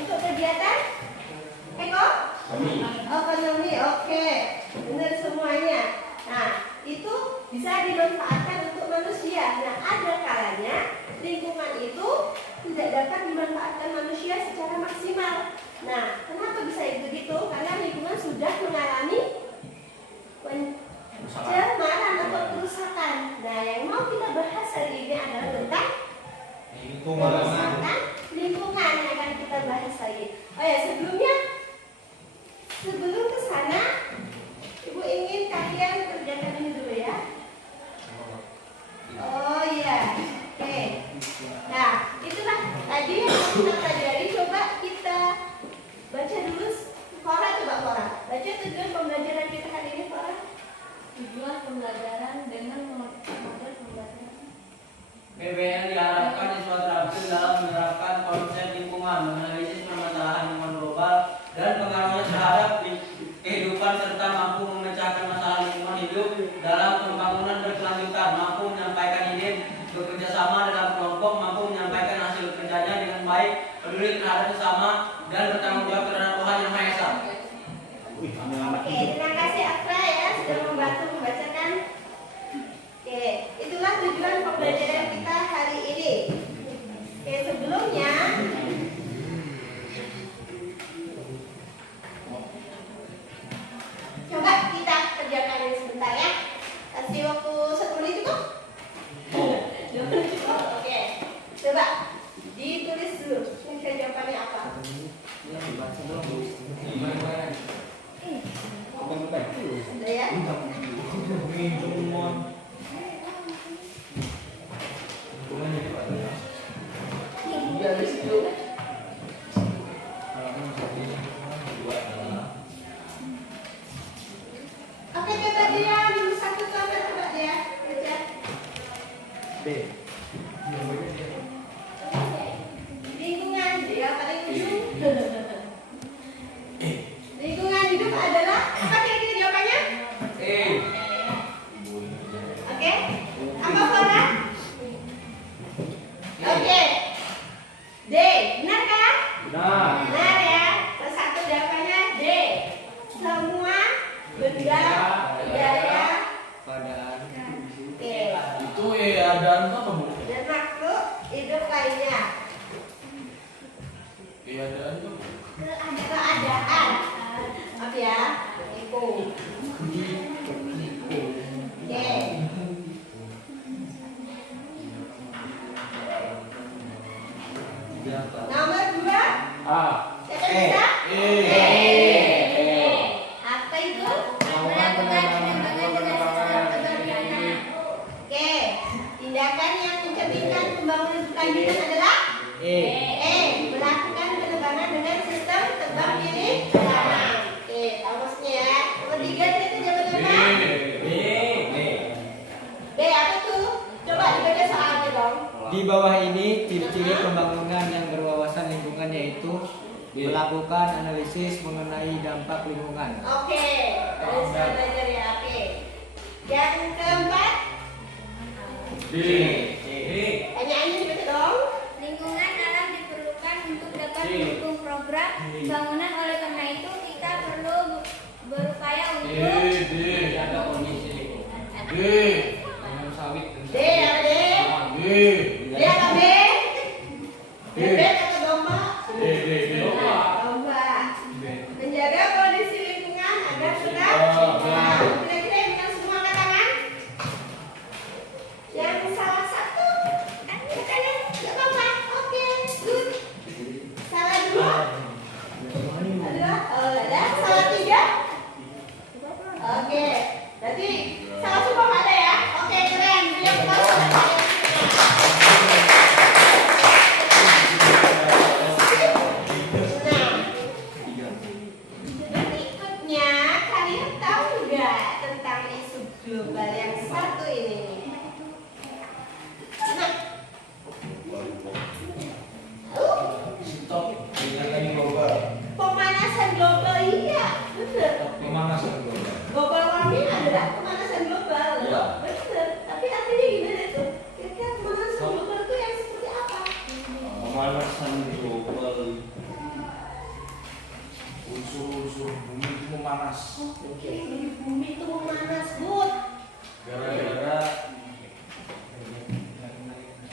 untuk kegiatan ekonomi. Oke, benar semuanya. Nah, itu bisa dimanfaatkan untuk manusia. Nah, ada kalanya lingkungan itu tidak dapat dimanfaatkan manusia secara maksimal. Nah, kenapa bisa begitu? Karena lingkungan sudah mengalami pencemaran atau kerusakan. Nah, yang mau kita bahas hari ini adalah tentang kerusakan lingkungan yang akan kita bahas hari ini. Oh ya, sebelum ke sana, Ibu ingin kalian kerjakan ini dulu ya. Oh iya, oke. Nah, itulah tadi yang kita pelajari. Coba kita baca dulu. Fora. Baca tujuan pembelajaran kita hari ini, Fora. Tujuan pembelajaran dengan model pembelajaran. PBL diharapkan siswa terampil dalam menerapkan konsep lingkungan, menganalisis permasalahan lingkungan global dan pengaruhnya terhadap kehidupan serta mampu memecahkan masalah lingkungan hidup dalam pembangunan berkelanjutan, mampu menyampaikan ide bekerja sama dalam kelompok, mampu menyampaikan hasil kerjanya dengan baik, peduli terhadap sesama dan bertanggung jawab terhadap Tuhan Yang Maha Esa. Oke, terima kasih Afra ya sudah membantu membacakan. Oke, itulah tujuan pembelajaran kita hari ini. Oke, sebelumnya coba kita kerjakan ini sebentar ya. Kasih waktu 1 menit cukup? 2 menit cukup? Oke, coba ditulis dulu. Ini jawabannya apa? Sudah ya? Oke, coba dia satu gambar, coba dia baca. Lingkungan, dia paling ujung. Lingkungan hidup adalah apa kira-kira jawabannya? Oke, apa Fora? Oke, D, benar kan? Benar ya. Terus satu jawabannya D. Semua benda budaya oke. Itu dan apa bu? Dan makhluk hidup lainnya. Dan Keadaan. Maaf ya. Oke. Nomor 2. Siapa bisa? Apa itu? Oke. Tindakan yang mencerminkan pembangunan berkelanjutan adalah melakukan penerbangan dengan sistem terbang pilih kanan. Oke, tahu maksudnya ya. Nomor 3 itu jawabannya apa? B apa tuh? Coba dibaca soalnya dong. Di bawah ini ciri-ciri pembangunan yang berwawasan lingkungan yaitu melakukan analisis mengenai dampak lingkungan. Oke, harus belajar ya. Oke. Yang keempat, pertanyaannya dibaca dong. Lingkungan alam diperlukan untuk dapat mendukung program bangunan. Oleh karena itu kita perlu berupaya untuk jaga kondisi. Sawit. D apa D? D apa B? Bebek atau domba? Domba. Menjaga kondisi lingkungan agar tetap sehat. Kira-kira yang bukan semua angkat tangan? Yang salah satu? Kalian nggak apa-apa. Oke, good. Salah 2? Ada. Salah 3? Oke. Berarti salah semua nggak ada ya? panas. Oke, bumi itu memanas, Bud. Gara-gara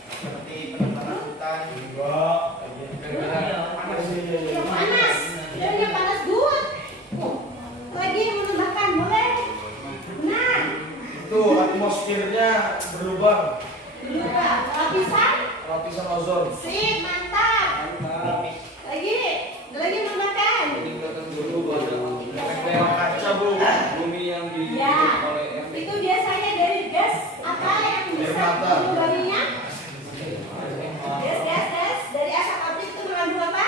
Seperti penambangan hutan. Yang panas, yang panas, Bud. Lagi menambahkan, boleh? Benar. Itu atmosfernya berlubang. Lapisan. Lapisan ozon. Sip, mantap. Lagi menambahkan. Kaca bu. bumi yang Ya, dihidup oleh itu biasanya dari gas apa yang bisa mata. menguranginya? Gas. Dari asap api itu mengandung apa?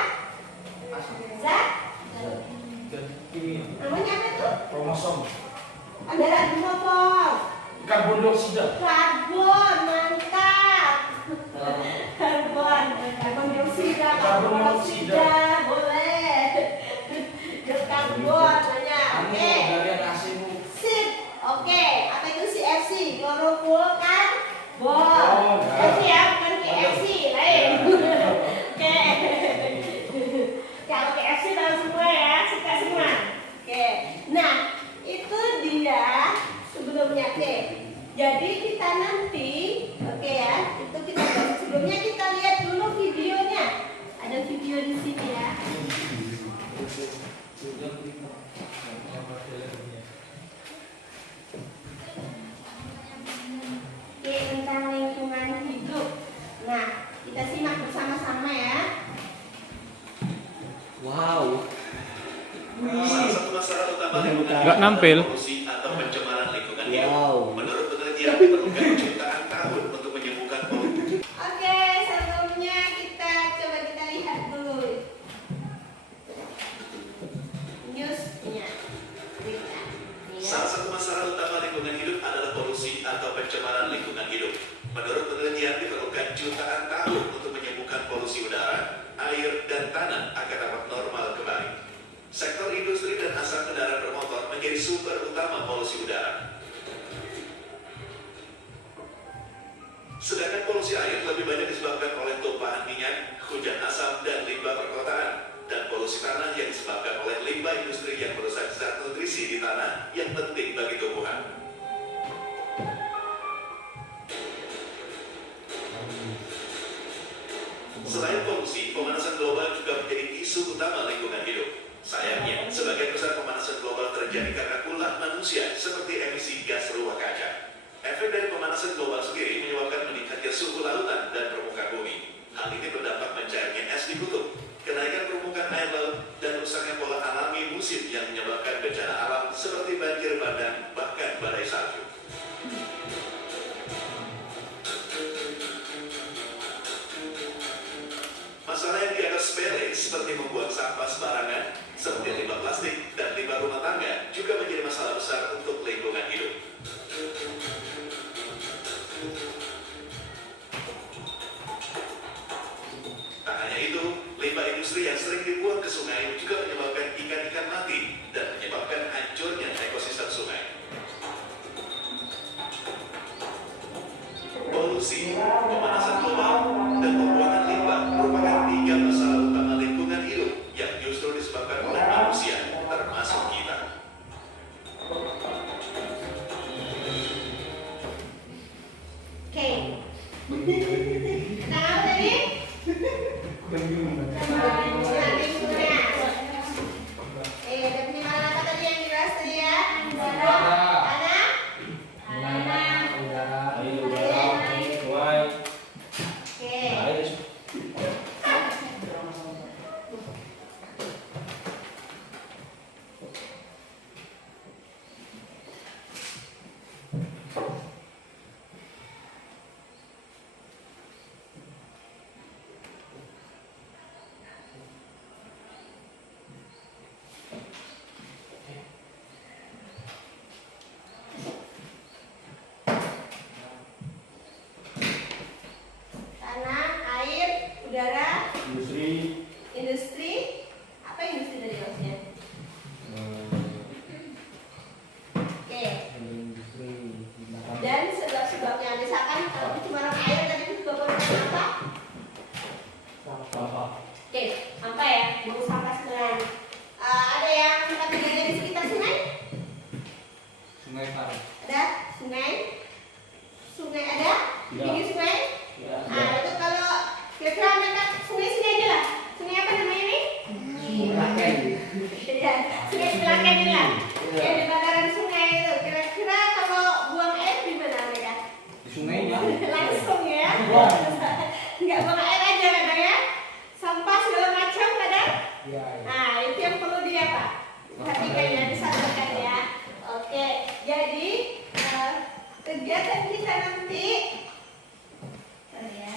Zat? Namanya apa tuh? Kromosom. Kendaraan bermotor. Karbon dioksida. Karbon, mantap. Karbon dioksida, Karbon monoksida. boleh. Gas karbon banyak. Oke. dari AC bu. Sip. Oke, apa itu CFC? Kloroful karbon. Oh, CFC ya, bukan KFC, lain. Oke. Kalau KFC tahu semua ya, suka semua. Oke. Nah, itu dia sebelumnya. Oke. Jadi kita nanti, oke ya, itu kita bahas. Sebelumnya kita lihat dulu videonya. Ada video di sini ya. Oke, tentang lingkungan hidup. Nah, kita simak bersama-sama ya. Wow. Salah satu masalah utama lingkungan Nggak nampil. polusi atau pencemaran lingkungan hidup. Wow. Menurut penelitian diperlukan jutaan tahun untuk menyembuhkan polusi. Oke, sebelumnya kita coba kita lihat dulu newsnya. Salah satu masalah utama lingkungan hidup adalah polusi atau pencemaran lingkungan hidup. Menurut penelitian diperlukan jutaan tahun untuk menyembuhkan polusi udara, air, dan tanah agar dapat normal kembali. Sektor industri dan asap kendaraan bermotor menjadi sumber utama polusi udara. Sedangkan polusi air lebih banyak disebabkan oleh tumpahan minyak, hujan asam, dan limbah perkotaan. Dan polusi tanah yang disebabkan oleh limbah industri yang merusak zat nutrisi di tanah yang penting bagi tumbuhan. Selain polusi, pemanasan global juga menjadi isu utama lingkungan hidup. Sayangnya, sebagian besar pemanasan global terjadi karena ulah manusia seperti emisi gas rumah kaca. Efek dari pemanasan global sendiri menyebabkan meningkatnya suhu lautan dan permukaan bumi. Hal ini berdampak mencairnya es di kutub, kenaikan permukaan air laut, dan rusaknya pola alami musim yang menyebabkan bencana alam seperti banjir bandang, bahkan badai salju. Masalah yang dianggap sepele seperti membuang sampah sembarangan, seperti limbah plastik dan limbah rumah tangga juga menjadi masalah besar untuk lingkungan hidup. Tak hanya itu, limbah industri yang sering dibuang ke sungai juga menyebabkan ikan-ikan mati dan menyebabkan hancurnya ekosistem sungai. Polusi, pemanasan global, dan pembuangan limbah merupakan 3 masalah utama lingkungan hidup yang justru disebabkan oleh manusia, termasuk kita. Oke. Tentang apa tadi? Tentang lingkungan. Ada penyebaran apa tadi yang dibahas tadi ya? Tanah. Oke. Tanah, air, udara, industri. Apa industri tadi maksudnya? Oke. Dan sebab-sebabnya, misalkan kalau pencemaran air tadi itu disebabkan apa? Oke, apa ya? Buang sampah sembarangan. Ada yang tempat tinggalnya di sekitar sungai? Sungai Parung. Ada sungai? Sungai ada? Di pinggir sungai? Nah, itu kalau kira-kira mereka sungai sini aja lah. Sungai apa namanya ini? Raken. Ya, sungai Selaken ini lah. Ya, di bantaran sungai itu. Kira-kira kalau buang air di mana mereka? Di sungainya. Langsung ya? Enggak buang air aja kadang ya? Sampah segala macam kadang? Nah, itu yang perlu di apa? Perhatikan ya, disadarkan ya. Oke, jadi kegiatan kita nanti ya.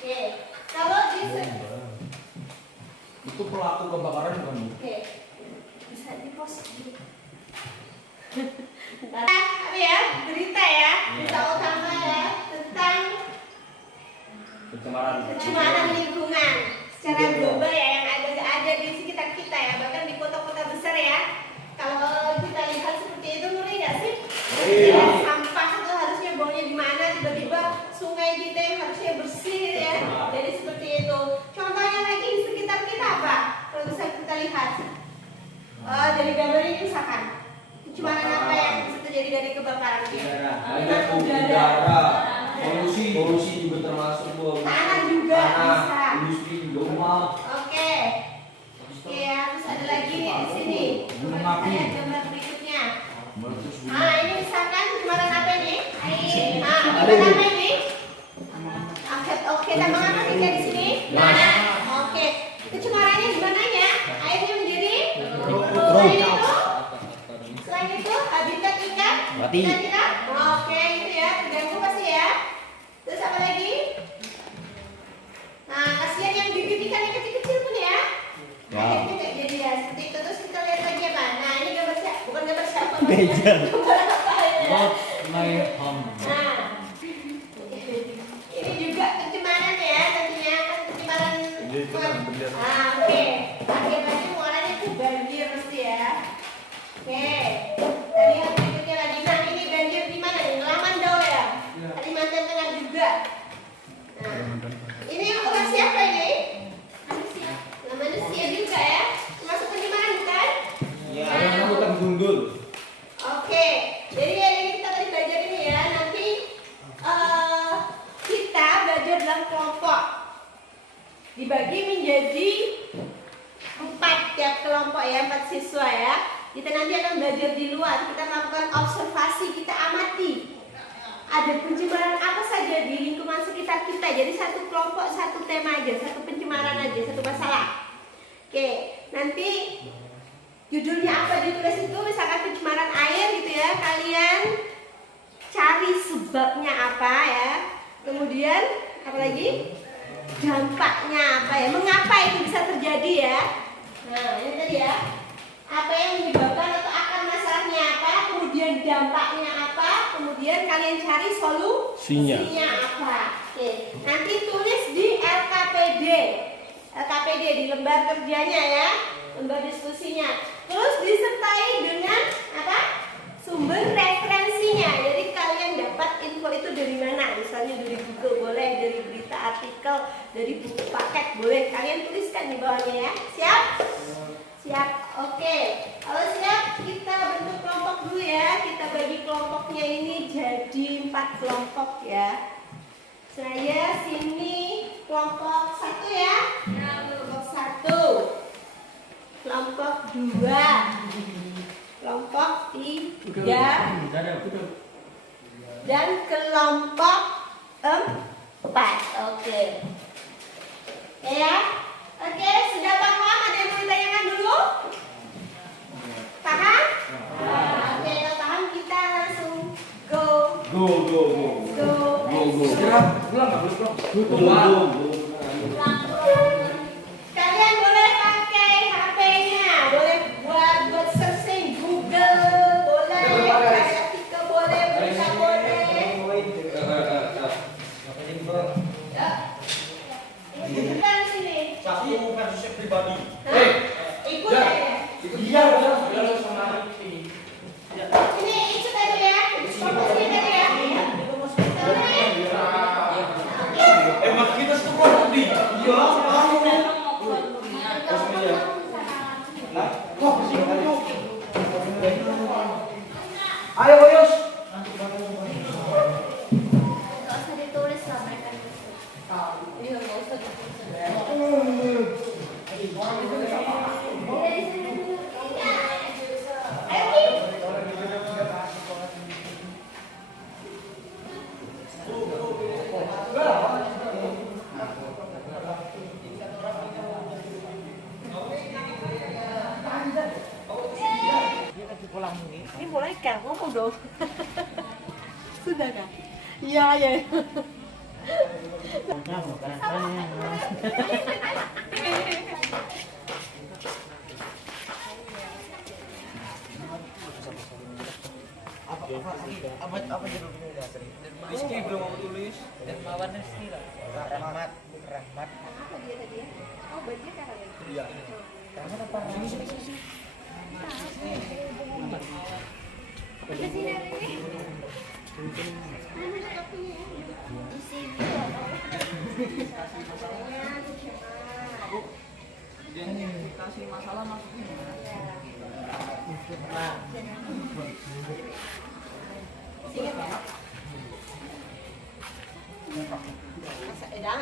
Oke, kalau di Itu pelaku kebakaran bukan? Oke, bisa di post dulu. Apa ya? Berita ya, berita utama ya tentang pencemaran lingkungan secara global ya yang ada di sekitar kita ya, bahkan di kota-kota besar ya. Kalau kita lihat seperti itu, ngeri nggak sih? Ya, sampah itu harusnya buangnya di mana? Tiba-tiba sungai kita yang harusnya bersih ya. Jadi seperti itu. Contohnya lagi di sekitar kita apa? Kalau bisa kita lihat. Dari gambar ini misalkan pencemaran apa yang bisa terjadi dari kebakaran ini? Udara, polusi juga termasuk bu. Tanah juga bisa. Industri juga rumah. Oke. Oke ya, terus ada lagi nih di sini. Gunung Coba kita api. lihat gambar berikutnya. Meletus gunung. Nah, ini misalkan pencemaran apa ini? Nah, pencemaran apa ini? Oke, tambang apa sih di sini? Nah, oke. Pencemarannya gimana ya? Airnya menjadi selain itu habitat ikan Mati. kira-kira? Oke, itu ya, terganggu pasti ya. Terus apa lagi? Nah, kasihan yang bibit ikan yang kecil-kecil pun ya. Akhirnya nggak jadi ya, seperti itu. Terus kita lihat lagi apa? Nah, ini gambar siapa? Bukan gambar siapa. Beja. Gambar apa ya? Not my home. Nah, ini juga pencemaran ya, tentunya kan pencemaran. Oke. Akibatnya muaranya itu banjir mesti ya. Oke. Kita lihat berikutnya lagi. Nah, ini banjir di mana nih? Lamandau ya. Kalimantan Tengah juga. Nah, ini oleh siapa ini? Manusia. Nah, manusia juga ya. Termasuk pencemaran bukan? Yang bukan gundul. Oke, jadi yang ini kita tadi belajar ini ya. Nanti kita belajar dalam kelompok. Dibagi menjadi 4 tiap kelompok ya, 4 siswa ya. Kita nanti akan belajar di luar. Kita melakukan observasi, kita amati. Ada pencemaran apa saja di lingkungan sekitar kita. Jadi satu kelompok, satu tema aja, satu pencemaran aja, satu masalah. Oke, nanti judulnya apa ditulis itu, misalkan pencemaran air gitu ya, kalian cari sebabnya apa ya, kemudian apa lagi, dampaknya apa ya, mengapa itu bisa terjadi ya. Nah ini tadi ya, apa yang menyebabkan atau akar masalahnya apa, kemudian dampaknya apa, kemudian kalian cari solusinya apa. Oke, nanti tulis di LKPD di lembar kerjanya ya, lembar diskusinya. Terus disertai dengan apa? Sumber referensinya. Jadi kalian dapat info itu dari mana? Misalnya dari Google boleh, dari berita artikel, dari buku paket boleh. Kalian tuliskan di bawahnya ya. Siap? Siap. Oke. Kalau siap, kita bentuk kelompok dulu ya. Kita bagi kelompoknya ini jadi 4 kelompok ya. Saya sini kelompok 1 ya. Kelompok 1. Kelompok 2, kelompok 3, dan kelompok 4. Oke. Ya. Oke, sudah paham? Ada yang mau ditanyakan dulu? Paham? Oke, kalau paham kita langsung go. Kalian boleh pakai HP-nya, boleh buat searching Google, boleh artikel boleh, berita boleh. Ya. Ini kan dong. Sudah kah? Iya, ya. Rizky belum mau tulis. Dermawan Nestila. Rahmat. Apa dia tadi ya? Oh, banjir kan? Iya. Udah sini hari ini. Isi Identifikasi masalah maksudnya gimana?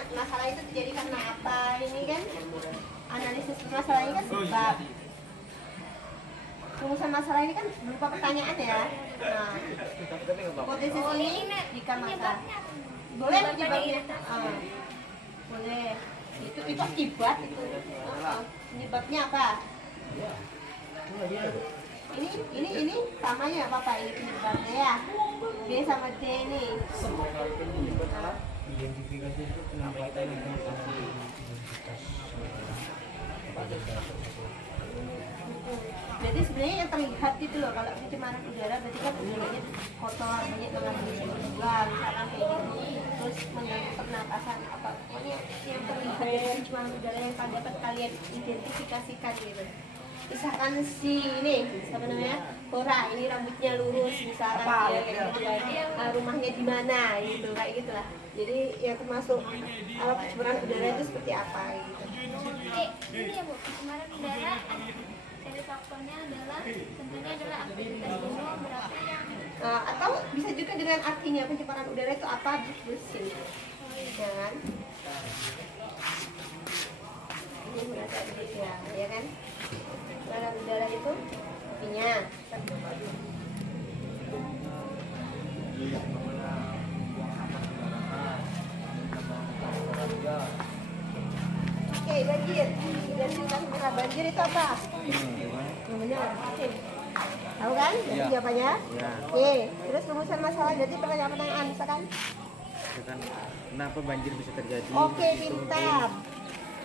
Masalah itu terjadi karena apa? Ini kan analisis masalah ini kan sebab. Rumusan masalah ini kan berupa pertanyaan ya. Nah, hipotesis ini jika masa boleh penyebabnya. Boleh. Itu akibat itu. Penyebabnya apa? Ini samanya apa ini penyebabnya ya? B sama D ini. Identifikasi itu penempatan identifikasi. Jadi sebenarnya yang terlihat gitu loh, kalau pencemaran udara berarti kan udaranya kotor, banyak mengandung buang, misalkan kayak gitu, terus mengganggu pernapasan apa, pokoknya yang terlihat dari pencemaran udara yang dapat kalian identifikasikan gitu. Misalkan si ini, apa namanya, Cora, ini rambutnya lurus, misalkan dia kayak gitu kan, rumahnya di mana gitu, kayak gitulah. Jadi yang termasuk pencemaran udara itu seperti apa gitu. ini ya Bu, pencemaran udara dari faktornya adalah tentunya adalah aktivitas gunung berapi yang Atau bisa juga dengan artinya pencemaran udara itu apa, bersin, ya kan? Ini merasa ya kan? Pencemaran udara itu artinya oke, banjir. Identitas merah banjir itu apa? Namanya oke. Tahu kan? Jadi jawabannya? Oke. Terus rumusan masalah. Jadi pertanyaan-pertanyaan misalkan. Kenapa banjir bisa terjadi? Oke, pintar.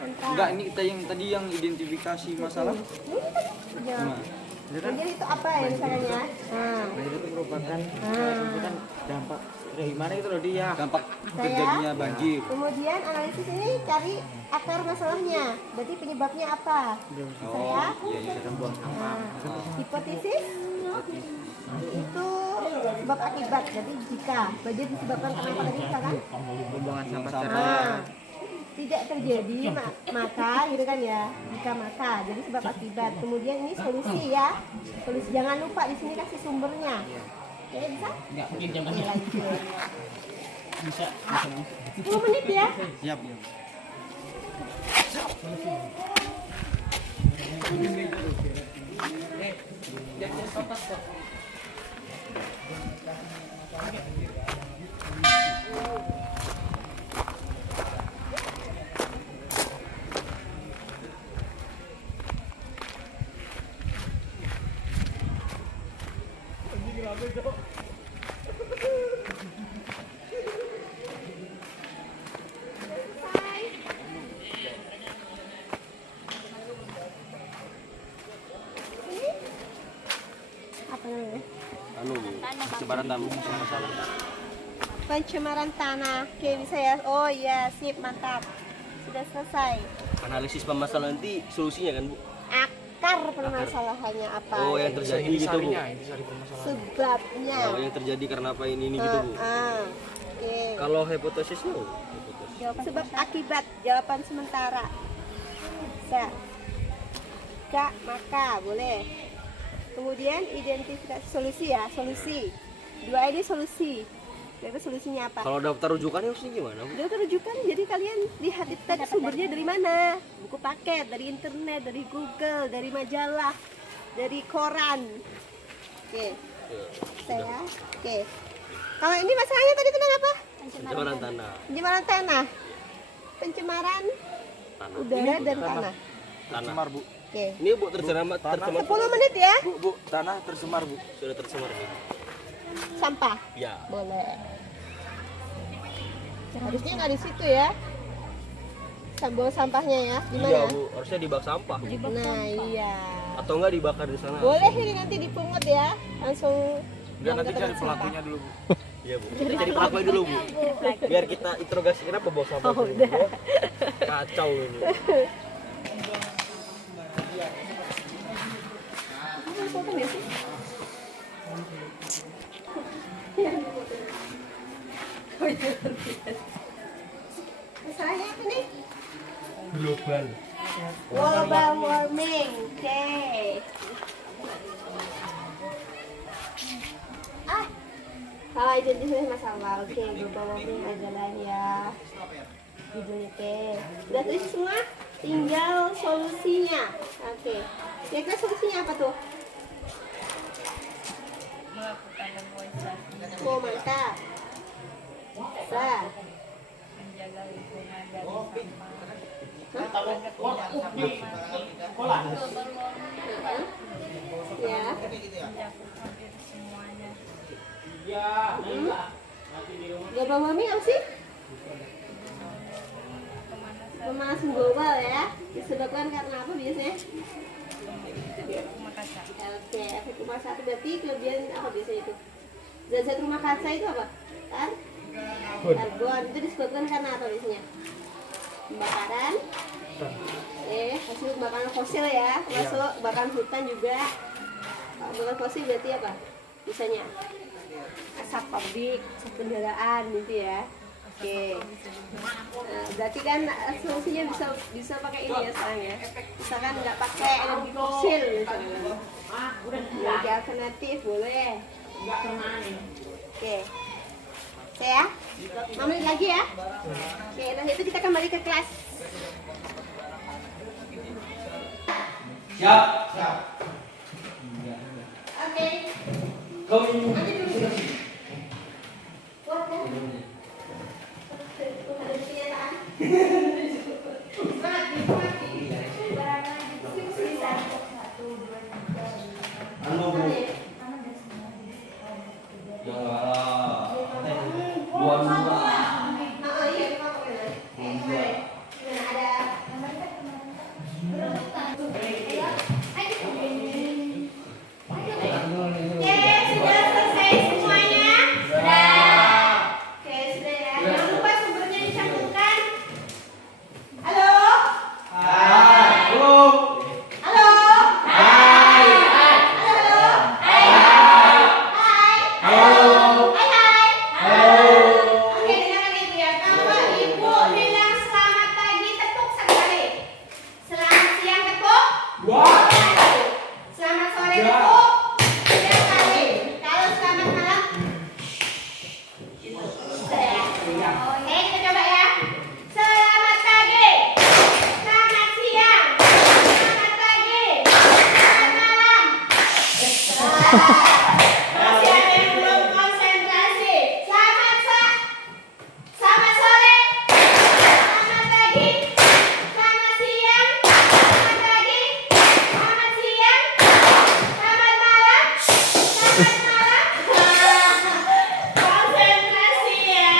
Enggak, ini kita yang tadi yang identifikasi masalah. Ini tadi. Ya. Banjir itu apa ya misalnya? Banjir itu merupakan kan dampak dari mana itu loh dia. Dampak terjadinya banjir. Kemudian analisis ini cari akar masalahnya. Berarti penyebabnya apa? Saya. Buang sampah. Hipotesis itu sebab akibat. Jadi jika banjir disebabkan karena apa tadi misalkan? Pembuangan sampah Sampah. secara Tidak terjadi maka gitu kan ya, jika maka jadi sebab akibat. Kemudian ini solusi ya, solusi, jangan lupa di sini kasih sumbernya. Oke, bisa? nggak mungkin jam Oke, lanjut. bisa 10 menit ya. siap. Apa namanya? Pencemaran masalah. Pencemaran tanah. Oke, bisa ya. Oh iya, sip, mantap. Sudah selesai. Analisis permasalahan nanti solusinya kan, Bu? Akar permasalahannya apa? Oh, yang terjadi gitu, Bu. Sebabnya. Oh, yang terjadi karena apa ini gitu, Bu. Oke. Kalau hipotesisnya, Bu? Sebab akibat, jawaban sementara. Bisa. Jika maka boleh. Kemudian identifikasi solusi ya, solusi. Dua ini solusi. Itu solusinya apa? Kalau daftar rujukannya harusnya gimana, Bu? Udah rujukan, jadi kalian lihat itu tadi sumbernya dari mana? Buku paket, dari internet, dari Google, dari majalah, dari koran. Oke. Saya. Oke. Kalau ini masalahnya tadi tentang apa? Pencemaran tanah. Pencemaran tanah. Pencemaran Tanah. udara dan tanah. Tanah. Bu. Oke. Ini, Bu, tercemar. 10 menit ya. Bu, tanah tercemar, Bu. Sudah tercemar, Bu. sampah? Ya. Boleh. Harusnya nggak di situ ya. Buang sampahnya ya. Di mana? Iya Bu, harusnya di bak sampah. Nah, iya. Atau enggak dibakar di sana? Boleh ini nanti dipungut ya. Langsung Enggak, nanti buang ke cari tempat pelakunya sampah. dulu Bu. Iya Bu, kita cari pelakunya dulu Bu. Biar kita interogasi kenapa bawa sampah. Oh, sini, udah. Bu. Kacau ini. Foto nggak sih? Masalahnya apa nih? Global. Global warming. Oke. Identifikasi masalah. Oke, global warming adalah ya. Judulnya oke. Udah tulis semua? Tinggal solusinya. Oke. Kira-kira solusinya apa tuh? Melakukan demonstrasi, Oh, mantap. Bisa. menjaga lingkungan dari sampah. Ya. Mencakup hampir semuanya. Global warming apa sih? Pemanasan global ya. Disebabkan karena apa biasanya? Rumah kaca. Oke, efek rumah kaca berarti kelebihan apa biasanya itu? Zat-zat rumah kaca itu apa? Kan? Karbon. Itu disebabkan karena apa biasanya? Pembakaran. Hasil pembakaran fosil ya, masuk kebakaran hutan juga. Kalau kebakaran fosil berarti apa? Biasanya asap pabrik, asap kendaraan gitu ya. Oke. Nah, berarti kan solusinya bisa pakai ini ya sekarang ya. Misalkan nggak pakai energi fosil misalnya. Energi alternatif boleh. Oke. Oke ya. 5 menit lagi ya. Oke, nah itu kita kembali ke kelas. Siap. Oke. Kau Nanti dulu. Wah, kan? Ada kenyataan. Semangat, semangat. Bisa. anu Bu. Ya lah. Dua. Oh iya, kemarin. Gimana ada? Oke, sudah selesai semuanya? Sudah. Oke, sudah ya. Jangan lupa sumbernya dicantumkan. Halo? Halo. Halo? Hai. Halo? Hai. Hai. Oke, dengarkan ibu ya. Kalau ibu bilang selamat pagi, tepuk satu kali. Selamat siang, tepuk. Selamat sore, tepuk. 3 kali. Kalau selamat malam, gitu. Sudah ya? Oke, kita coba ya. Selamat pagi. Selamat siang. Selamat pagi. Selamat malam. Masih ada yang belum konsentrasi. Selamat sore. Selamat pagi. Selamat siang. Selamat pagi. Selamat siang. Selamat malam. Selamat malam. Konsentrasi ya.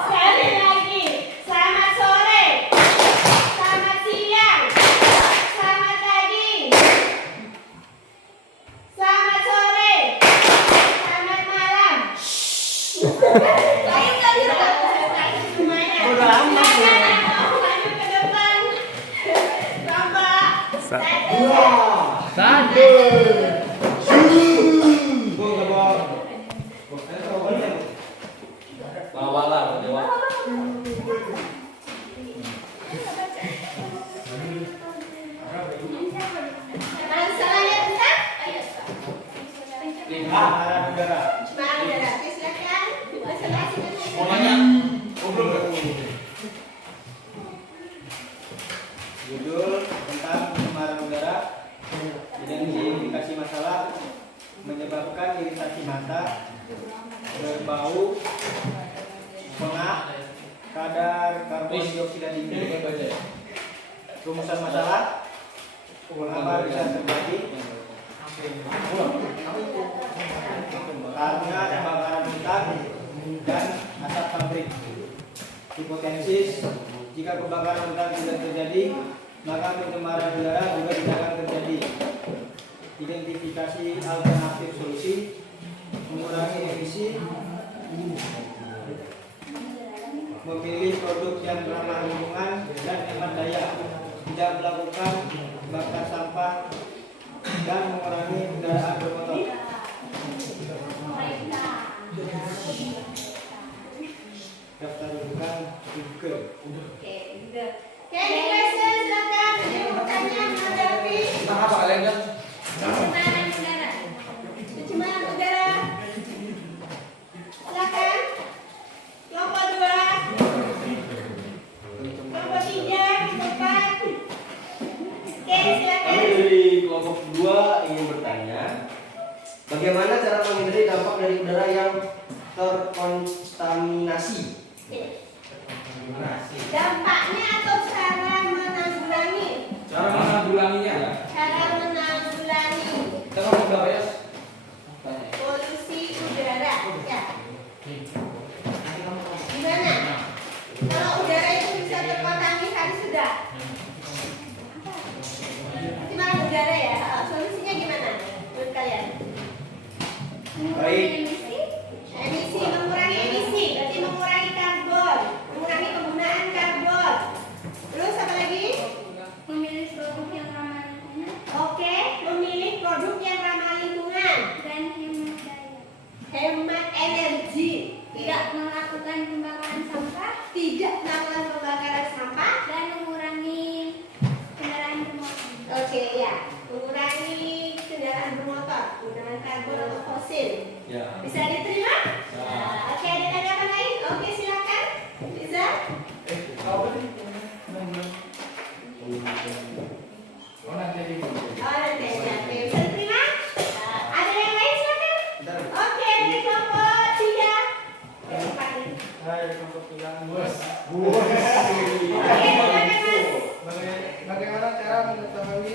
Sekali lagi. Selamat sore. Selamat siang. Selamat pagi. Selamat sore. Selamat malam. Baik kali konsentrasi semuanya. Silakan maju ke depan. Tambah. Satu. Bawalah, bawa. Kalau salahnya besar, ayo. Lima. Semangat udara. Oke, silakan. Konsentrasi dulu. Semuanya. Belum. Judul tentang pencemaran udara. Identifikasi masalah menyebabkan iritasi mata, berbau, pengap, kadar karbon dioksida tinggi. Rumusan masalah, mengapa bisa terjadi? karena kebakaran hutan dan asap pabrik. Hipotesis, jika kebakaran hutan tidak terjadi, maka pencemaran udara juga tidak akan terjadi. Identifikasi alternatif solusi, mengurangi emisi, memilih produk yang ramah lingkungan dan hemat daya, tidak melakukan bakar sampah, dan mengurangi kendaraan bermotor. Daftar rujukan Google. Oke, gitu. Oke, ini question silakan. Ada yang bertanya menghadapi Tentang apa kalian kan? Pencemaran udara. pencemaran udara. Silakan. Kelompok 2, kelompok 3, 4. Oke, silakan. Kami dari kelompok 2 ingin bertanya, bagaimana cara menghindari dampak dari udara yang terkontaminasi? Dampaknya atau cara menanggulangi? Cara menanggulanginya. Cara menanggulangi Kita ngomong berapa ya? polusi udara. Ya. Gimana? Kalau udara itu bisa terkontaminasi sudah. Pencemaran udara ya. Solusinya gimana menurut kalian? Mengurangi emisi. Emisi, mengurangi emisi, berarti mengurangi karbon, mengurangi penggunaan karbon. Terus apa lagi? Memilih produk yang ramah lingkungan Oke, memilih produk yang ramah lingkungan, dan hemat daya. hemat energi, Tidak melakukan pembakaran sampah tidak melakukan pembakaran sampah. dan mengurangi kendaraan bermotor. Oke ya, mengurangi kendaraan bermotor, menggunakan karbon atau fosil. Ya. Bisa diterima? Oke, ada tanggapan lain? Oke, silakan. Bisa? Oh, nanti di Oh, nanti aja. Oke, bisa diterima? Ada yang lain silakan? Oke, dari kelompok 3. Hai, kelompok bilang bos. Oke, silakan Mas. Bagaimana cara mengetahui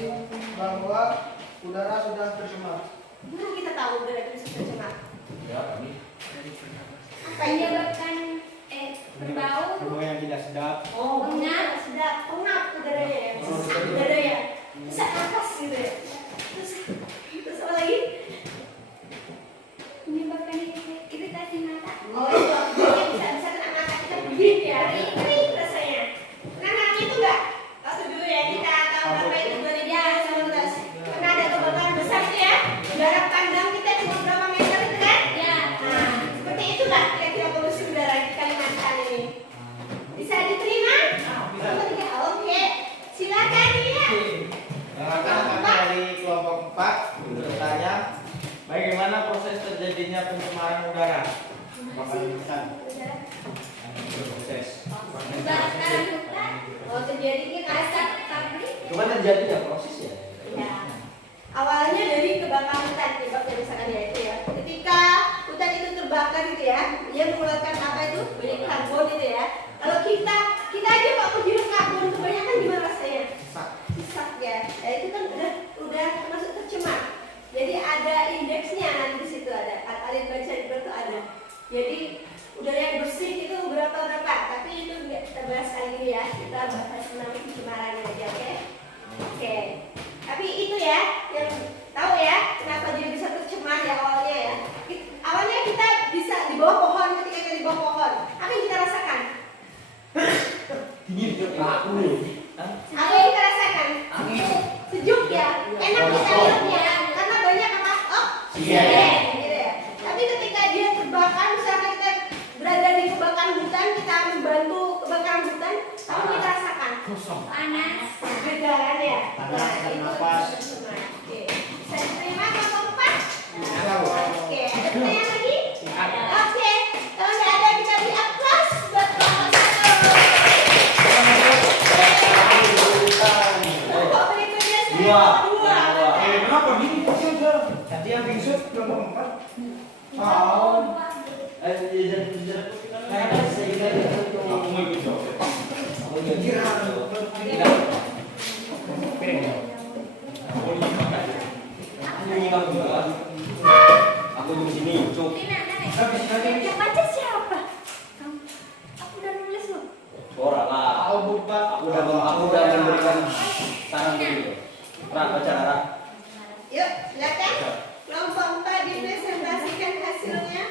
bahwa udara sudah tercemar? Gimana kita tahu udara itu sudah tercemar? Apa itu? Menyebabkan berbau, Bau yang tidak sedap. Oh, pengap, sedap, pengap udaranya ya. Sesak udara ya. Sesak nafas gitu ya. Terus apa lagi? menyebabkan iritasi mata. Oh, itu bisa kena mata kita begini ya. Kering rasanya. Pernah ngalamin itu enggak? Waktu dulu ya kita tahun berapa itu 2019. Karena ada kebakaran besar itu ya. Jarak pandang kita cuma berapa meter itu kan? Ya. Nah, seperti itulah kira-kira polusi udara di Kalimantan ini. Bisa diterima? Bisa. Oke. Silakan ya. Kami dari kelompok 4 bertanya, bagaimana proses terjadinya pencemaran udara? Kebakaran hutan. Proses. Kebakaran hutan, Oh, terjadinya asap pabrik, Cuma terjadinya prosesnya. ya. Awalnya dari kebakaran hutan, penyebabnya misalkan ya itu ya. Ketika hutan itu terbakar gitu ya, dia mengeluarkan apa itu? Banyak karbon gitu ya. Kalau kita aja kok menghirup karbon kebanyakan gimana rasanya? Sesak ya. Ya itu kan udah termasuk tercemar. Jadi ada indeksnya nanti di situ ada. Kalian baca di situ ada. Jadi udara yang bersih itu berapa, tapi itu nggak kita bahas kali ini ya. Kita bahas tentang pencemaran aja, oke? Oke. Tapi itu ya yang tahu ya kenapa dia bisa tercemar ya awalnya ya. Awalnya kita bisa di bawah pohon, ketika kita di bawah pohon, apa yang kita rasakan? Apa yang kita rasakan? Sejuk ya, enak kita hidupnya karena banyak apa? Oksigen, gitu ya. Tapi ketika dia terbakar, misalnya kita berada di kebakaran hutan, kita membantu kebakaran hutan, apa yang kita rasakan? panas, Beda kan ya? Panas, Nah, itu nafas. tercemar. Oke, bisa diterima kelompok 4? Tahu. Oke, ada pertanyaan lagi? Oke, kalau nggak ada kita beri aplaus buat kelompok 1. Kelompok berikutnya kelompok 2. Kenapa gini? Tadi yang bingsut kelompok 4. Oh. Aku mau ikut jawab. Aku Yang baca siapa? Kamu. Aku udah nulis loh. Orang lah. Aku udah memberikan saran dulu. Baca Rara. Yuk, silakan. Kelompok 4 dipresentasikan hasilnya.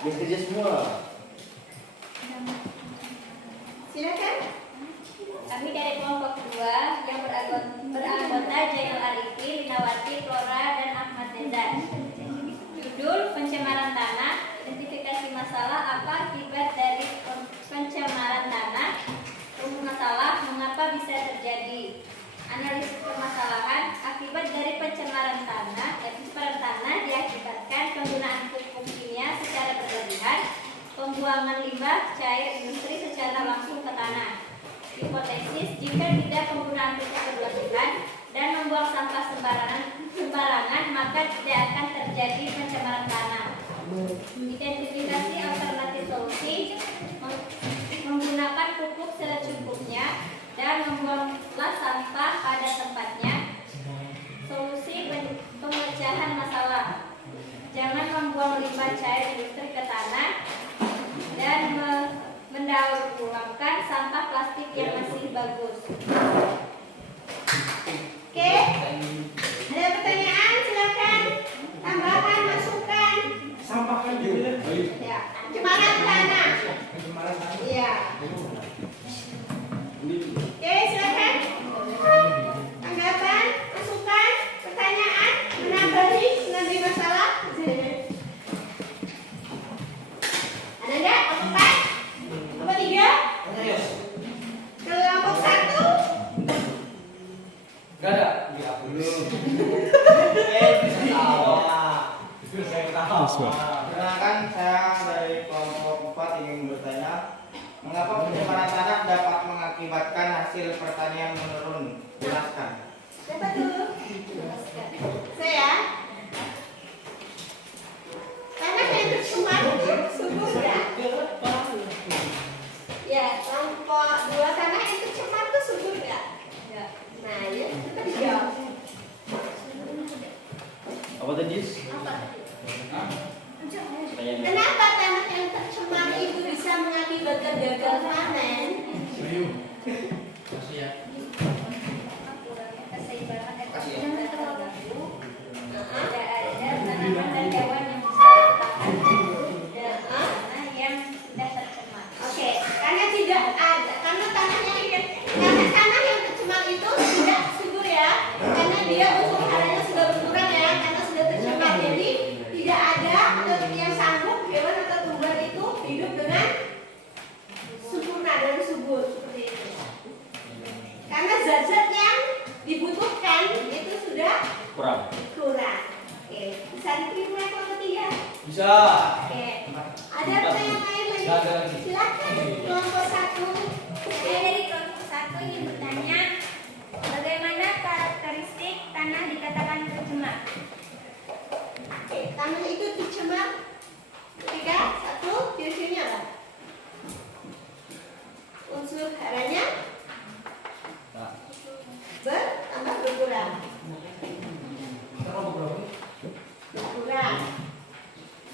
Biar kerja semua. Silakan. Kami dari kelompok 2 yang beranggota Jainal Arifin, Linawati, Flora, dan Ahmad Nezar. Judul pencemaran tanah, identifikasi masalah apa akibat dari pencemaran tanah, masalah mengapa bisa terjadi, analisis permasalahan akibat dari pencemaran tanah diakibatkan penggunaan pupuk kimia secara berlebihan, pembuangan limbah cair industri secara langsung ke tanah. Hipotesis, jika tidak penggunaan pupuk berlebihan dan membuang sampah sembarangan, maka tidak akan terjadi pencemaran tanah. Identifikasi alternatif solusi, menggunakan pupuk secukupnya dan membuanglah sampah pada tempatnya. Solusi pemecahan masalah, jangan membuang limbah cair industri ke tanah dan mendaur ulangkan sampah plastik yang masih bagus. Oke. Ada pertanyaan? Silakan. Tambahkan, masukkan. Sampahkan juga. Ya. Pencemaran tanah. Iya. Oke, silakan. Tanggapan, masukan, pertanyaan, menambahi, menambah masalah. Ada nggak? Kelompok 4? Kelompok 3? Kelompok 1? Gak ada. Perkenalkan, saya dari kelompok 4 ingin bertanya, mengapa pencemaran tanah dapat mengakibatkan hasil pertanian menurun? Jelaskan. Siapa dulu? Saya. Tanah yang tercemar itu subur ya? Ya, kelompok 2 tanah yang tercemar itu subur ya? Ya. Nah, ya kita dijawab. Apa tadi? Apa? Pertanyaan. Kenapa tanah yang tercemar itu bisa mengakibatkan gagal panen? Kasih ya. Keseimbangan Kasih ya. ekosistem terganggu, tidak ada tanaman dan hewan yang bisa bertahan hidup dalam tanah yang sudah tercemar. Oke, karena tidak ada, karena tanah yang tercemar itu tidak subur ya, karena dia unsur haranya sudah berkurang ya, karena sudah tercemar. Jadi tidak ada yang sanggup hewan atau tumbuhan itu hidup dengan sempurna dan subur seperti itu. Karena zat-zat yang dibutuhkan itu sudah Kurang. kurang. Oke, bisa diterima kelompok 3? Bisa. Oke. Ada pertanyaan lain lagi? Silakan kelompok 1. Saya dari kelompok 1 ingin bertanya, bagaimana karakteristik tanah dikatakan tercemar? Oke, tanah itu tercemar ketika 1 ciri-cirinya apa? Unsur haranya bertambah berkurang. Berkurang.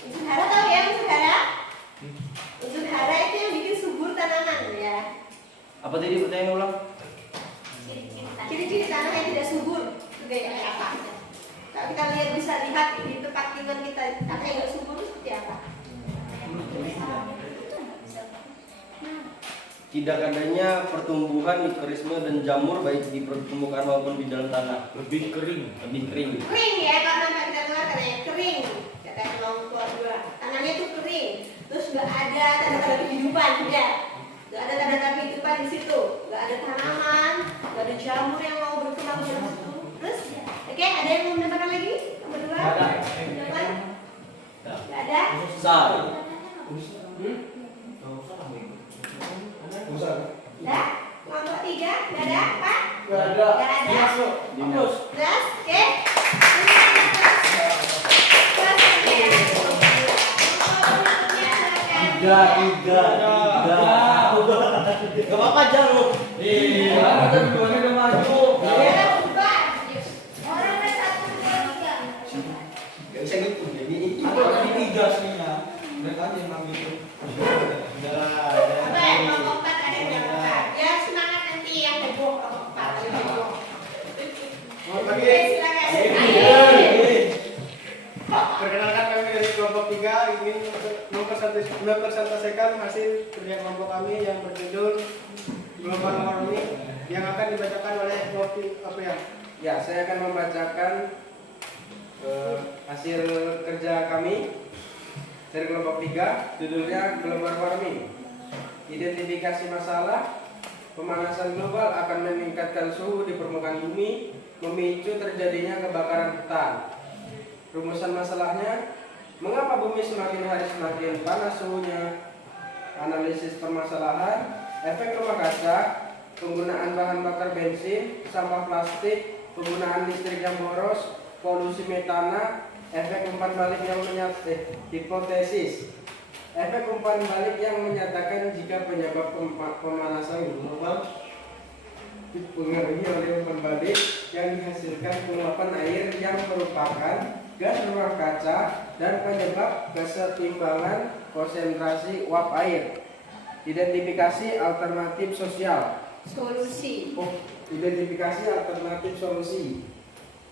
Unsur hara tahu ya unsur hara? Unsur hara itu yang bikin subur tanaman ya. Apa tadi pertanyaan ulang? Ciri-ciri tanah yang tidak subur itu kayak apa? Kalau kita lihat bisa lihat di tempat tinggal kita tanah yang tidak subur itu seperti apa? Tidak adanya pertumbuhan mikroorganisme dan jamur baik di permukaan maupun di dalam tanah. Lebih kering. Lebih kering. Kering ya, karena kita dengar tanahnya kering. Kata kelompok 2, tanahnya itu kering. Terus nggak ada tanda-tanda kehidupan ya. Nggak ada tanda-tanda kehidupan di situ. Nggak ada tanaman, nggak ada jamur yang mau berkembang di situ. Terus, oke, ada yang mau menambahkan lagi? Nomor 2? Nggak ada. Nggak ada? Besar. Nah, kelompok 3, nggak ada apa? Nggak ada. Nggak ada? Hapus. Jelas? Oke. Tiga. Gak apa-apa jangan. Iya, kita duanya udah maju. Orang ada 1, 2, 3. Gak bisa gitu. Jadi Aduh, 3 aslinya. Mereka aja yang ngambil itu. Udahlah. Apa ya, kelompok 4 ada yang kelompok 4. Ya semangat nanti yang heboh kelompok 4. Oke, silakan. Perkenalkan kami dari kelompok 3 ingin mempresentasikan hasil kerja kelompok kami yang berjudul Global Warming yang akan dibacakan oleh Novi Aprian. Ya, saya akan membacakan hasil kerja kami dari kelompok 3, judulnya Global Warming. Identifikasi masalah, pemanasan global akan meningkatkan suhu di permukaan bumi, memicu terjadinya kebakaran hutan. Rumusan masalahnya, mengapa bumi semakin hari semakin panas suhunya? Analisis permasalahan, efek rumah kaca, penggunaan bahan bakar bensin, sampah plastik, penggunaan listrik yang boros, polusi metana, efek umpan balik yang hipotesis. Efek umpan balik yang menyatakan jika penyebab pemanasan global dipengaruhi oleh umpan balik yang dihasilkan penguapan air yang merupakan gas rumah kaca dan penyebab kesetimbangan konsentrasi uap air. Identifikasi alternatif sosial. Solusi. Identifikasi alternatif solusi.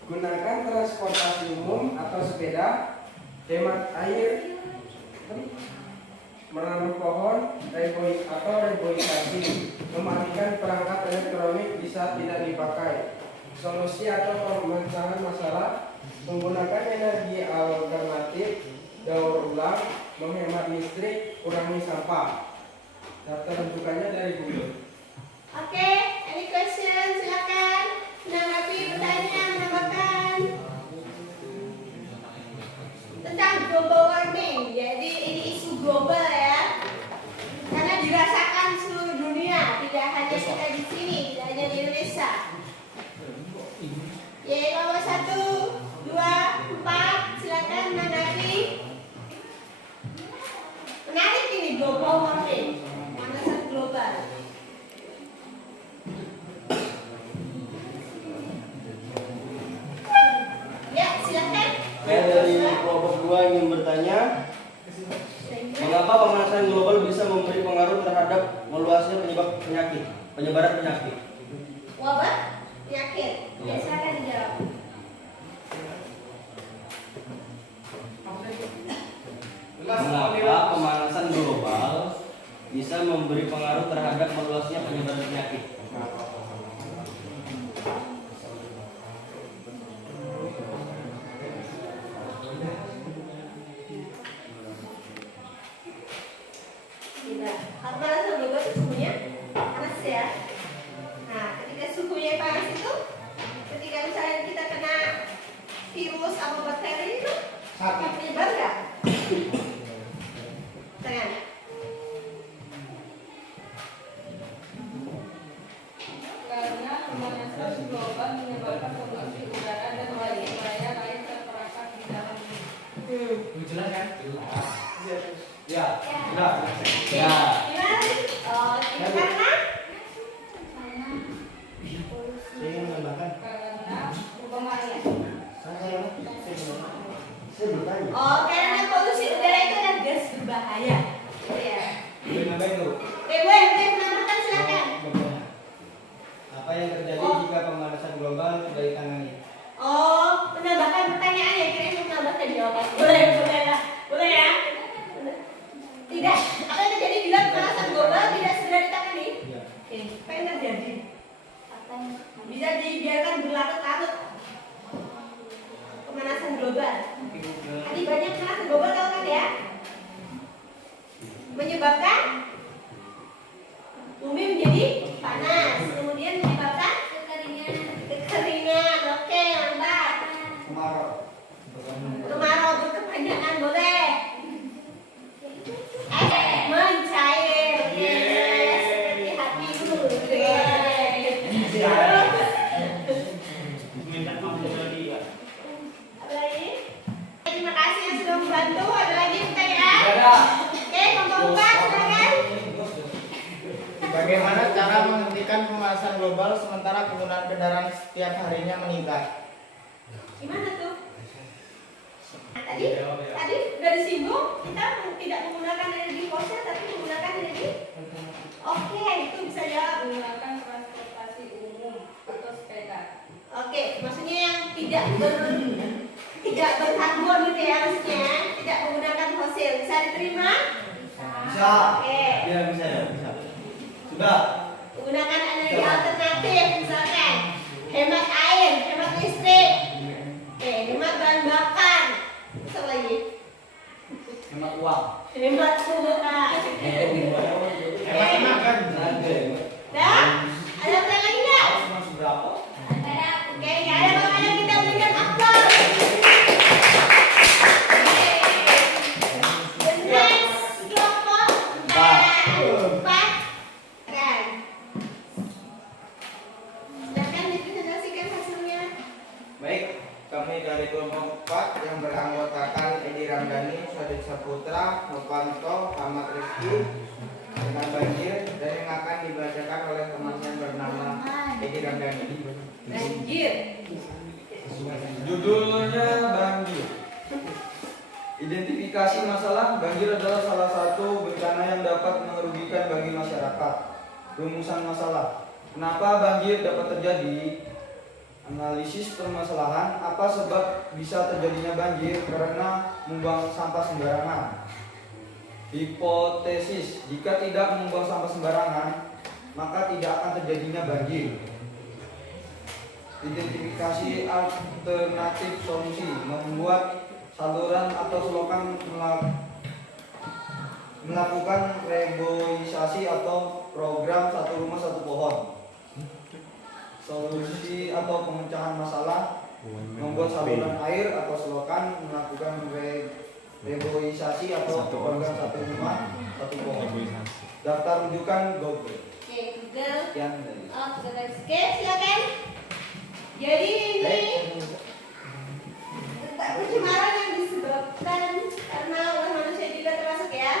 Gunakan transportasi umum atau sepeda, hemat air, menanam pohon, reboisasi, mematikan perangkat elektronik bisa tidak dipakai. Solusi atau pemecahan masalah, menggunakan energi alternatif, daur ulang, menghemat listrik, kurangi sampah. Daftar rujukannya dari Google. Oke, any question? Silakan menanggapi pertanyaan, menambahkan tentang global warming. Jadi ini isu global ya, karena dirasakan seluruh dunia, tidak hanya kita di sini, tidak hanya di Indonesia. Ya, nomor 1, 2, 4, silakan menanggapi. Menarik ini global warming, pemanasan global. Ya, silakan. Saya dari kelompok 2 ingin bertanya, mengapa pemanasan global bisa memberi pengaruh terhadap meluasnya penyebaran penyakit? Wabah, penyakit. Ya, silakan dijawab. Mengapa pemanasan global bisa memberi pengaruh terhadap meluasnya penyebaran penyakit? Pemanasan global itu suhunya panas ya. Nah, ketika suhunya panas itu, ketika misalnya kita kena virus atau bakteri itu, akan menyebar nggak? Tangan. Karena pemanasan global menyebabkan polusi udara dan wilayah lain terperangkap di dalam bumi. Jelas kan? Ya. Gimana? Oh, karena Saya ingin menambahkan. Karena pemakaian. Saya bertanya. oh, karena polusi udara itu adalah gas berbahaya. Gitu ya. Boleh nambahin dulu. Boleh menambahkan silakan. Apa yang terjadi jika pemanasan global tidak ditangani? Oh, menambahkan pertanyaan ya, kira-kira menambahkan jawaban. Boleh lah. Boleh ya? Tidak. Apa yang terjadi bila pemanasan global tidak segera ditangani? Iya. Oke, apa yang terjadi? Apa yang Bisa dibiarkan berlarut-larut pemanasan global. Tadi banyak pemanasan global tahu kan ya? Menyebabkan bumi menjadi panas, kemudian menyebabkan kekeringan. Oke, mantap. Kemarau berkepanjangan boleh. Mencair. Oke, seperti hatimu. Apa lagi? Terima kasih yang sudah membantu. Ada lagi pertanyaan? Oke, kelompok 4 silakan. Bagaimana cara menghentikan pemanasan global sementara penggunaan kendaraan setiap harinya meningkat? Gimana tuh? Tadi udah disinggung ya maksudnya tidak menggunakan fosil. Bisa diterima? Bisa. Oke. Ya bisa ya, bisa. Sudah. Menggunakan energi alternatif misalkan hemat air, hemat listrik. Oke, hemat bahan bakar. Terus apa lagi? Hemat uang. Hemat kuota. Hemat tenaga. Dah? Ada apa lagi enggak? Masuk berapa? Oke, nggak ada makanya kita berikan aplaus. The next kelompok empat. Kan? Silakan dipresentasikan hasilnya. Baik, kami dari kelompok 4 yang beranggotakan Edi Ramdhani, Swadik Saputra, Novanto, Ahmad Rizky dengan banjir dan yang akan dibacakan oleh teman yang bernama Edi Ramdhani. Banjir. Judulnya banjir. Identifikasi masalah. Banjir adalah salah satu bencana yang dapat merugikan bagi masyarakat. Rumusan masalah. Kenapa banjir dapat terjadi? Analisis permasalahan. Apa sebab bisa terjadinya banjir? Karena membuang sampah sembarangan. Hipotesis. Jika tidak membuang sampah sembarangan, maka tidak akan terjadinya banjir. Identifikasi alternatif solusi. Membuat saluran atau selokan melakukan reboisasi atau program satu rumah satu pohon. Solusi atau pemecahan masalah. Membuat saluran air atau selokan melakukan reboisasi atau program satu rumah satu pohon. Daftar rujukan Google. Oke, Google. Sekian dari Oke, silakan. Jadi ini pencemaran yang disebabkan karena ulah manusia juga termasuk ya.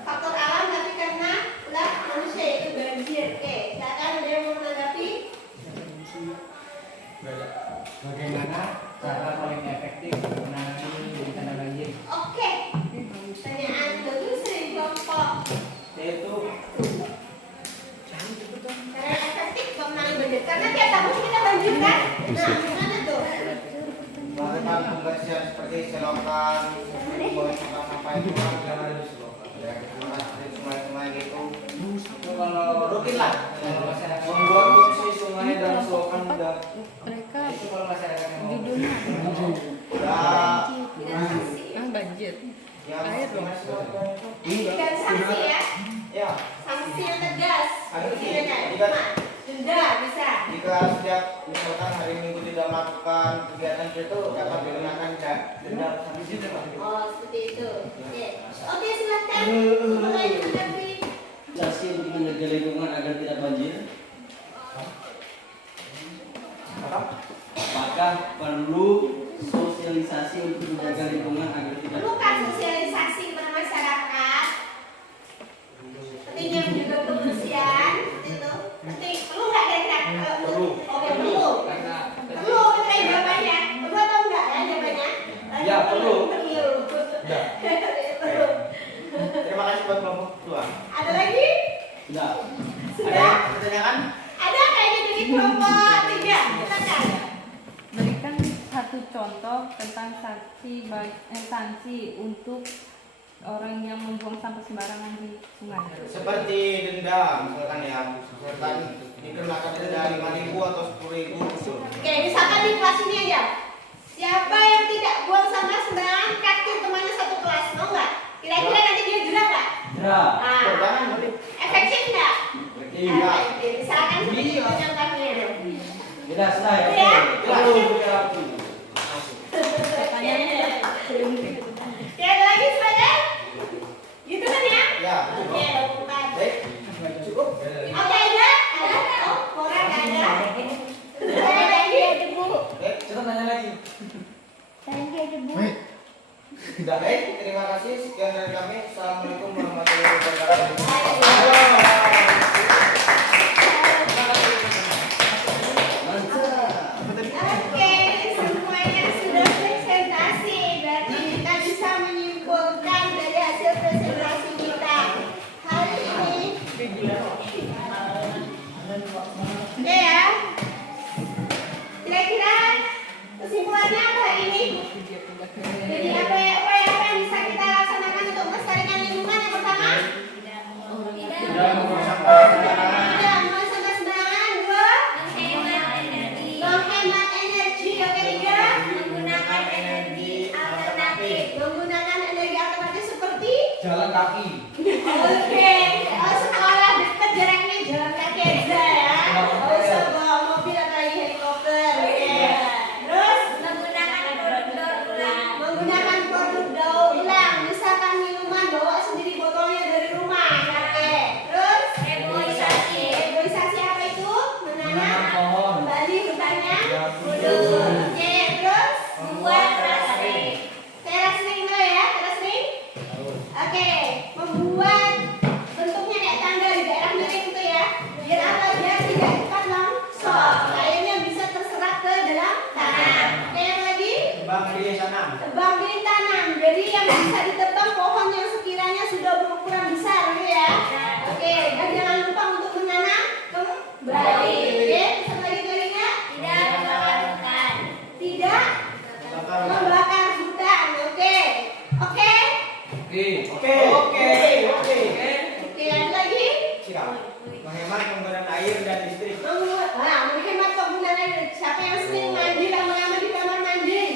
Faktor alam tapi karena ulah manusia itu banjir. Oke, silakan ada yang mau menanggapi? Bagaimana cara paling efektif menangani bencana banjir? Oke. Pertanyaan bagus dari kelompok. Yaitu Cara yang efektif menangani banjir. Karena tiap tahun kita banjir kan? Nah, gimana tuh? melakukan pembersihan seperti selokan, membuang sampah-sampah itu kan jangan ada di selokan. Ya, di sungai-sungai gitu. Itu kalau rutin lah. Kalau masyarakat membuat fungsi sungai dan selokan itu kalau masyarakat yang mau. Yang banjir. Ya, Air dong. Berikan sanksi ya. Ya, Sanksi yang tegas. Ada sih. Iya kan? Jika- Denda bisa. jika setiap misalkan hari Minggu tidak melakukan kegiatan itu dapat dikenakan denda sanksi itu Pak. Oh, seperti itu. Oke, silakan. Mulai menanggapi. Sosialisasi untuk menjaga lingkungan agar tidak banjir. Apakah perlu sosialisasi untuk menjaga lingkungan agar tidak Perlukan sosialisasi kepada masyarakat. Pentingnya menjaga kebersihan. Seperti itu. Penting. Perlu nggak kira-kira? Perlu. Oke, perlu. Perlu. Kita jawabannya. Perlu atau enggak ya jawabannya? Ya, perlu. Perlu. Perlu. Terima kasih buat kelompok kedua. Ada lagi? Sudah. Sudah? Pertanyaan? Ada kayaknya dari kelompok 3. Silakan. Berikan satu contoh tentang sanksi untuk orang yang membuang sampah sembarangan di sungai. Seperti denda misalkan ya, misalkan dikenakan denda 5.000 atau 10.000 gitu. Oke, misalkan di kelas ini aja. Siapa yang tidak buang sampah sembarangan traktir temannya satu kelas, mau nggak? Kira-kira nanti dia jerah nggak? Jerah. Ah, Jangan boleh. efektif nggak? Iya. Efektif. Misalkan seperti itu contohnya. Tidak sudah ya. Ya. Perlu berlaku. Ya, ada lagi silakan. Gitu kan ya? Ya. Oke, 24. Baik. Cukup. Oke, ada? Ada? Oh, orang nggak ada. Ada lagi? Baik. Kita tanya lagi. Baik, terima kasih. Sekian dari kami. Assalamualaikum warahmatullahi wabarakatuh. Oke, semuanya sudah presentasi. Berarti kita bisa menyimpulkan dari hasil presentasi kita hari ini. Oke ya. Kira-kira kesimpulannya apa hari ini? Jadi apa? Jalan kaki. Oke, sekolah dekat jaraknya jalan kaki aja ya. Nggak usah bawa mobil atau helikopter. Oke. Terus Menggunakan produk daur ulang. menggunakan produk daur ulang. Misalkan minuman bawa sendiri botolnya dari rumah. Oke. Terus Reboisasi. reboisasi apa itu? Menanam pohon. kembali hutannya. Betul. Oke. Terus Membuat terasering. terasering dulu ya, terasering. Oke, membuat bentuknya kayak tangga di daerah miring itu ya. Biar apa? Biar tidak cepat longsor. Airnya bisa terserap ke dalam tanah. Oke, yang lagi? Tebang pilih tanam. Tebang pilih tanam. Jadi yang bisa ditebang pohon yang sekiranya sudah berukuran besar gitu ya. Oke, dan jangan lupa untuk menanam kembali. Oke, terus lagi nggak? Tidak membakar hutan. Tidak membakar hutan. Oke. Oke. Oke, ada lagi? Siap. Menghemat penggunaan air dan listrik. Menghemat penggunaan air. Siapa yang sering mandi lama-lama di kamar mandi?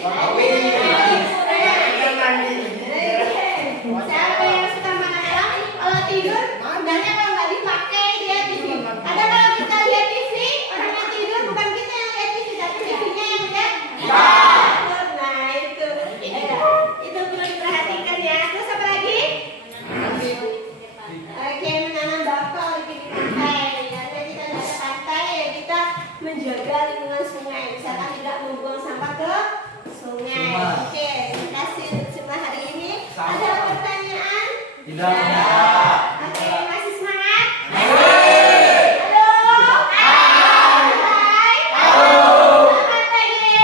Siapa yang suka malam kalau tidur? Sebenarnya kalau nggak dipakai dia TV. Ada kalau kita lihat TV, orang yang tidur bukan kita yang lihat TV, tapi TV-nya yang lihat. Nah itu perlu diperhatikan ya. Terus apa lagi? Oke, menanam bakau di pinggir pantai. Karena kita nggak ada pantai, ya kita menjaga lingkungan sungai. Misalkan tidak membuang sampah ke sungai. Oke, terima kasih untuk jumlah hari ini. Ada pertanyaan? Tidak. Oke, masih semangat? Halo? Hai. Selamat pagi.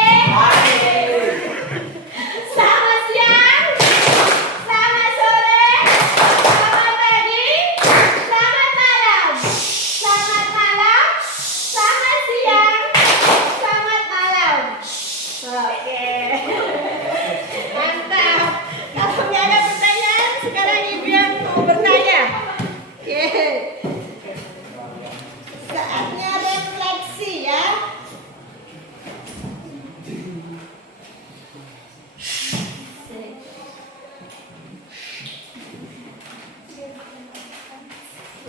Selamat siang. Selamat sore. Selamat pagi. Selamat malam. Selamat malam. Selamat siang. Selamat malam. Oke. Mantap. Kalau nggak ada pertanyaan, sekarang ibu yang mau bertanya. Oke. Saatnya refleksi ya.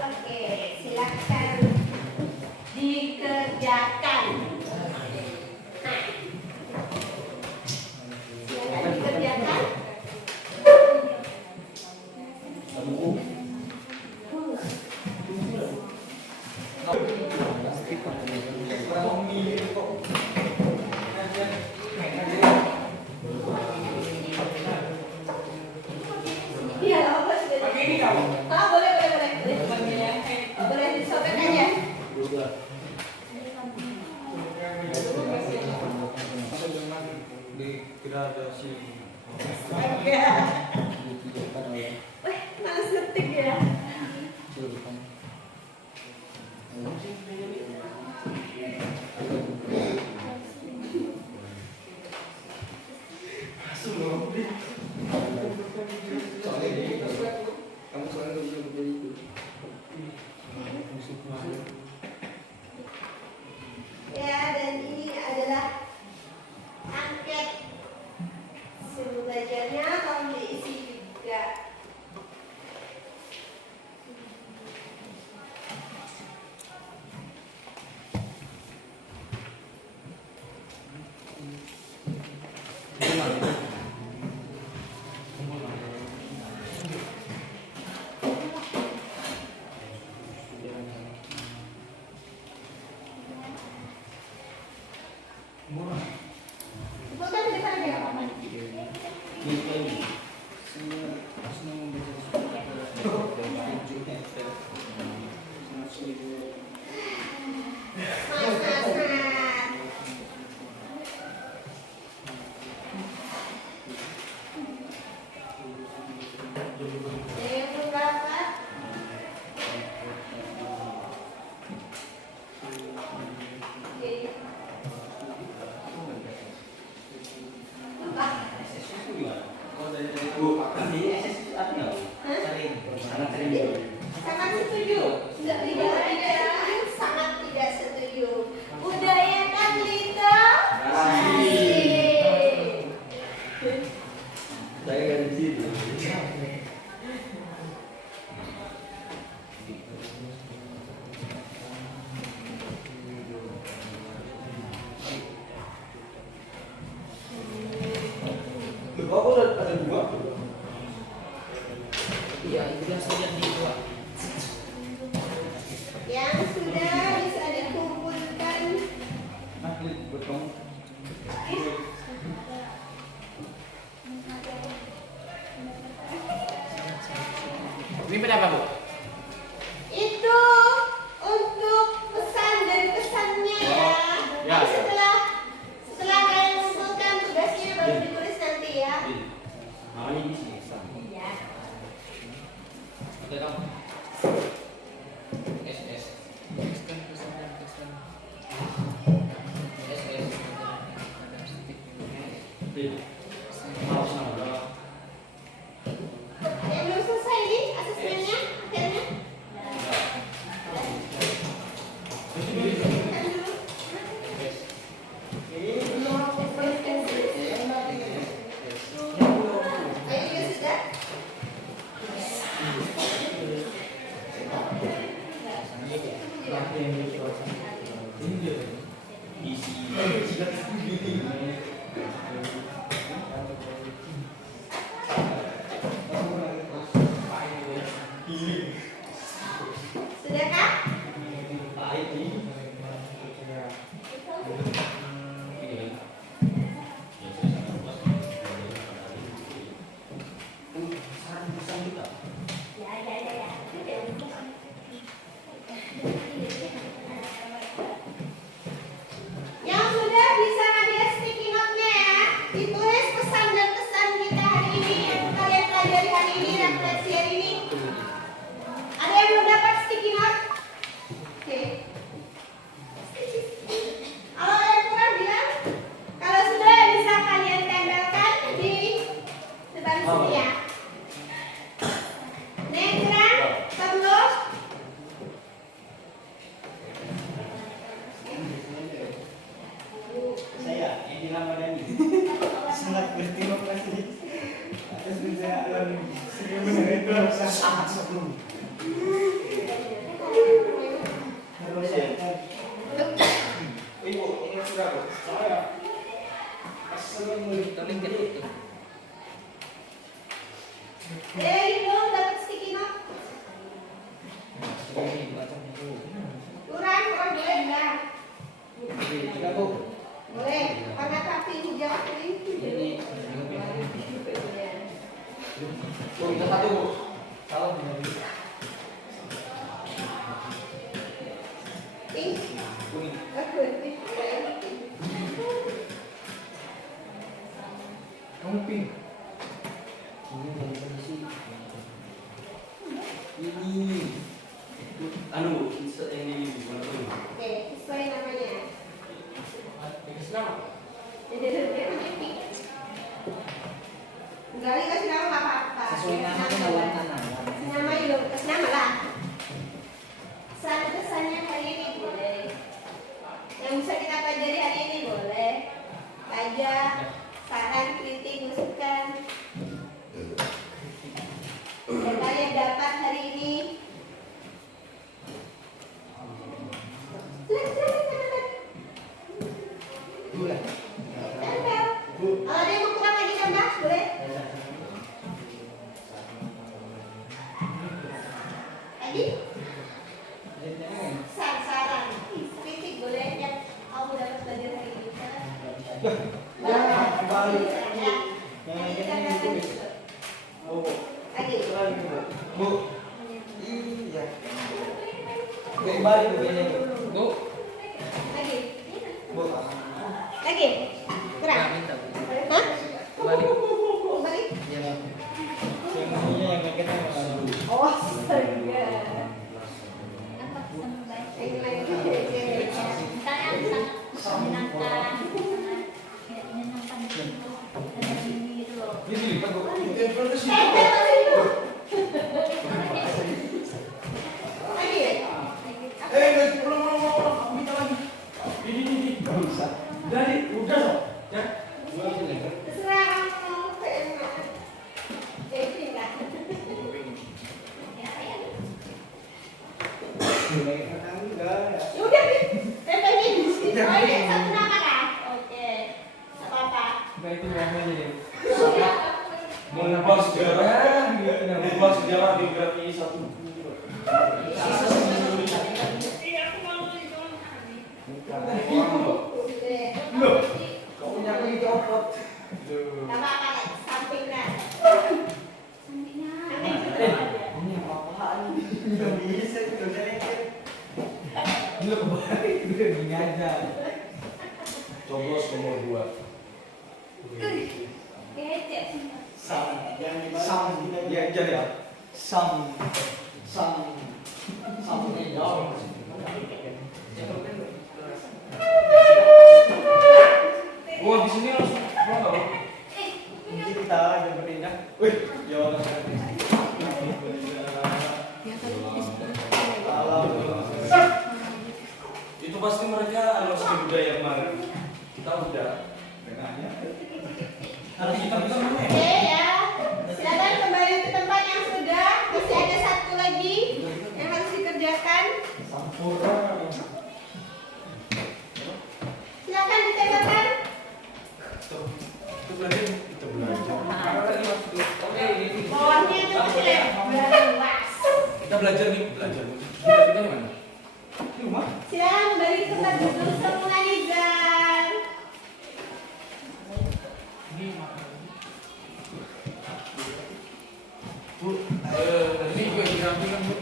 Oke, silakan dikerjakan. Nah, silakan dikerjakan. Iya, apa sih? Boleh. Boleh disobek aja. Degradasi. Wih, males ngetik ya. Ya, dan ini adalah angket. Suruh belajarnya tolong diisi juga. Bukan di depan aja. Sangat setuju. Sangat tidak setuju. Budayakan literasi. Saya kan di situ. Yang sudah bisa dikumpulkan. Ini berapa, Bu? Itu untuk pesan dan pesannya ya. Ya. Jadi setelah kalian kumpulkan tugasnya baru ditulis nanti ya. Namanya di sini. Iya. Oke, Kang. Yang belum selesai ini asesmennya akhirnya. Kan dulu. Ayo juga sudah. Sudah kah? Yang sudah bisa ngambil sticky note-nya ya. Ditulis pesan dan kesan kita hari ini yang kalian pelajari hari ini dan refleksi hari ini. Ada yang belum dapat sticky note? Oke. Kalau ada yang kurang bilang. Kalau sudah bisa kalian tempelkan di depan sini ya. Negeran, terus. Saya Edi Ramadhani sangat berterima kasih atas pencerahan yang benar-benar sangat sebelum. Ibu, ini sudah Bu. Saya assalamualaikum. Belum dapat sticky note. Kurang boleh enggak? Tidak Bu. Boleh. Warna kafe hijau kuning. Bu, kita satu Bu. Salam dari Pink. kuning. Kamu pink. Ini dari kondisi. Ini. Anu, ini bukan apa ini? Oke, sesuai namanya. Dikasih nama? Jadi dia punya pink. Enggak kasih nama nggak apa-apa. Sesuai nama itu warna nama. Kasih nama yuk, kasih nama lah. Kesannya hari ini boleh. Yang bisa kita pelajari hari ini boleh. Aja saran, kritik, masukan. Yang kalian dapat hari ini. Gula. Tempel. Kalau ada yang mau kurang lagi tambah, boleh. Lagi? Saran, kritik boleh yang kamu dapat belajar hari ini. Ya, kembali. Ya. Yang Kita ini dapat Bu. juga. Oh, Lagi. lagi Bu. Bu. Iya. Kembali Bu ini Bu. Bu. Lagi. Bu. Lagi. Kurang. Hah? Balik. Balik. Yang ininya yang kita Bu. Oh, astaga. Apa pesan baik? Ini lagi. Misalnya sangat menyenangkan, sangat menyenangkan gitu loh. Ini kan Bu. Tempel lagi. Belum. Minta lagi. Ini. Bisa. Dari udah loh. Ya. Terserah kamu pengen makan. Jadi enggak. Enggak. Ya udah, tempelnya di sini. Oh iya, satu nama kan? Oke. Enggak apa-apa. Baik itu namanya deh. Mau ngebahas sejarah, ngebahas sejarah kaligrafi satu. Loh, kau punya lagi copot. Gak apa-apa, sampingnya. Ini apaan? Nggak bisa tulisannya. Lu kebalik udah gini aja. Coblos nomor 2. Sam, ya jadi ya. Sam. Wah, di sini langsung pulang nggak, Bro? Mungkin kita aja berpindah. Wih, jawab Itu pasti mereka harus budaya kemarin. Kita udah. Harus kita bisa mana ya? Oke ya, silakan kembali ke tempat yang sudah. Masih ada satu lagi yang harus dikerjakan. Sampurna. Silakan ditembakkan. Itu belajar. Oke, ini. Bawahnya itu kecil ya. Luas. Kita belajar nih, belajar. Kita di mana? Di rumah. Silakan kembali ke tempat duduk semua Nizam. Bu, ini juga dirapikan, Bu.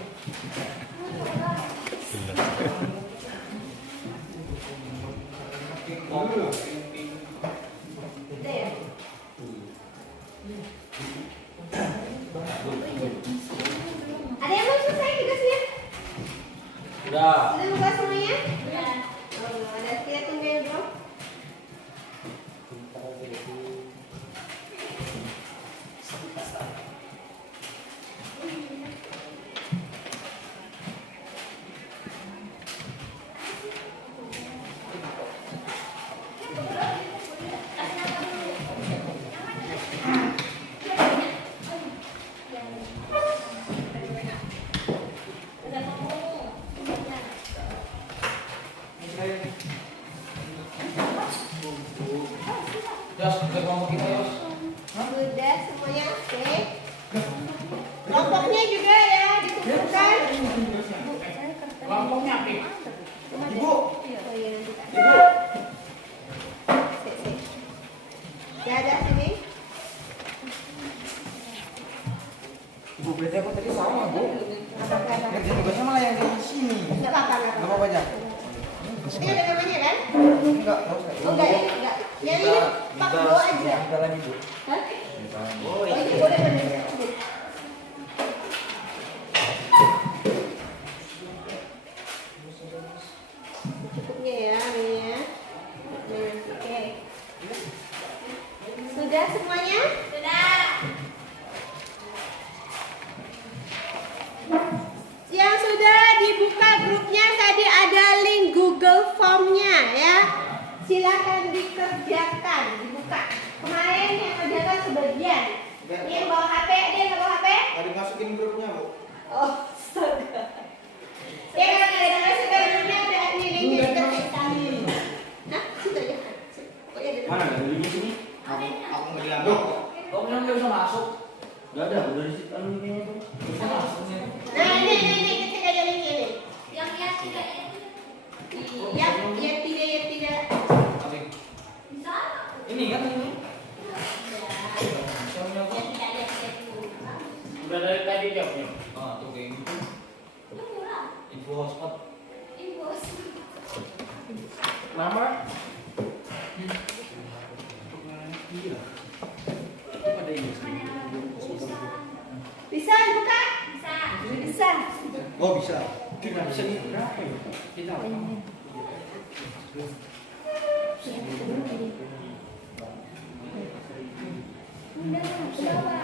Udah ya? Ada yang mau selesai tugasnya? Udah. Sudah buka semuanya? Oh, belum ada. Kita tunggu ya, Bro. Yos, kita kelompok kita, Yos. Sudah semuanya oke. Kelompoknya juga ya dikumpulkan. Kelompoknya apa? Ibu. Oh iya nanti Kak. Ibu. Sik. Ya ada sini. Ibu berarti aku tadi sama, Bu. Apa-apa. Ngerjain tugasnya malah yang di sini. Enggak apa-apa. Enggak apa-apa aja. Ini ada namanya kan? Enggak, tahu saya. Oh enggak ini enggak. Yang ini Pak Bo aja. Kita lagi, Bu. Hah? Oh, Oh ini boleh bener. Cukupnya ya ini ya. Nah, oke. Sudah semuanya? Sudah. Yang sudah dibuka grupnya tadi ada link Google Form-nya ya. Silakan dikerjakan, dibuka. Kemarin yang kerjakan sebagian. Ini yang bawa HP, dia yang nggak bawa HP? Tadi masukin grupnya, Bu. Oh, astaga. Ya kalau nggak ada masuk ke grupnya ada linknya dikasih. Nah, situ aja. Pokoknya ada. Mana ada di sini? Aku nggak diambil. Kok yang nggak bisa masuk? Enggak ada, udah di situ kayaknya tuh. Bisa masuk nih. Nah, ini ketik aja linknya nih. Yang tidak ya. Ya tidak. Bisa. Ini kan ini. Yang tidak ya tidak dulu. Udah dari tadi jawabnya. Ah, tuh kayak gitu. Lu murah. Info hotspot. Bos. Nama? Bisa dibuka? Bisa. Bisa. Oh, bisa. Kita bisa nih berapa ya? Kita Udah, berapa?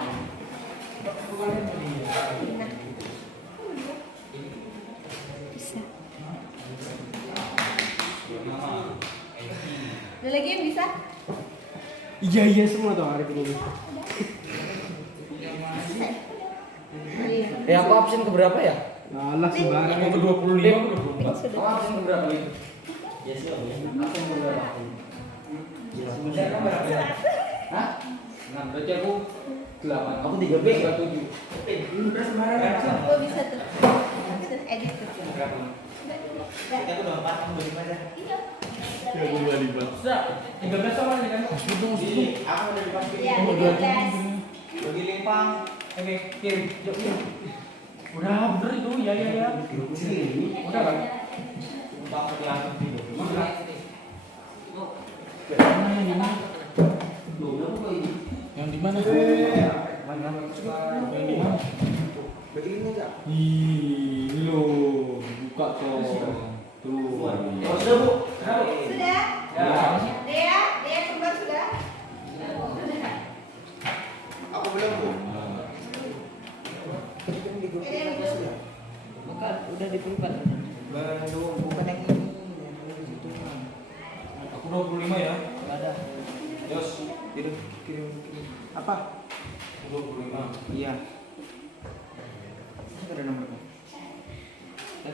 Bisa. Ada lagi yang bisa? Iya semua tuh hari ini. Aku absen ke berapa ya? Alah sembarang. ke 25 ke 24. Aku absen ke berapa gitu? Ya sih, Om. Absen ke berapa? Sebenarnya kan berapa ya? Hah? 6 berarti aku 8. Aku 3B. 7. Oh bisa tuh. Bisa edit tuh. Kita udah 4, kamu 5 aja. Iya. Sudah, 13 sama nih kan? Jadi, aku udah dipakai. Iya, 13. Bagi limpang. Oke, kirim. Yuk, kirim. Udah bener itu, ya. Udah kan? Aku diangkat video. Yang di mana? Yang di mana? Bagi lima aja. Ih, lo buka kok. Tuh. Oh, sudah, Bu. Sudah? Dea keluar sudah? Aku belum, Bu. Udah diperlukan. Belum, bukan yang ini. Aku 25 ya. Ada. Jos, Kirim. Apa? 25. Iya. Ini ada nomornya. Ada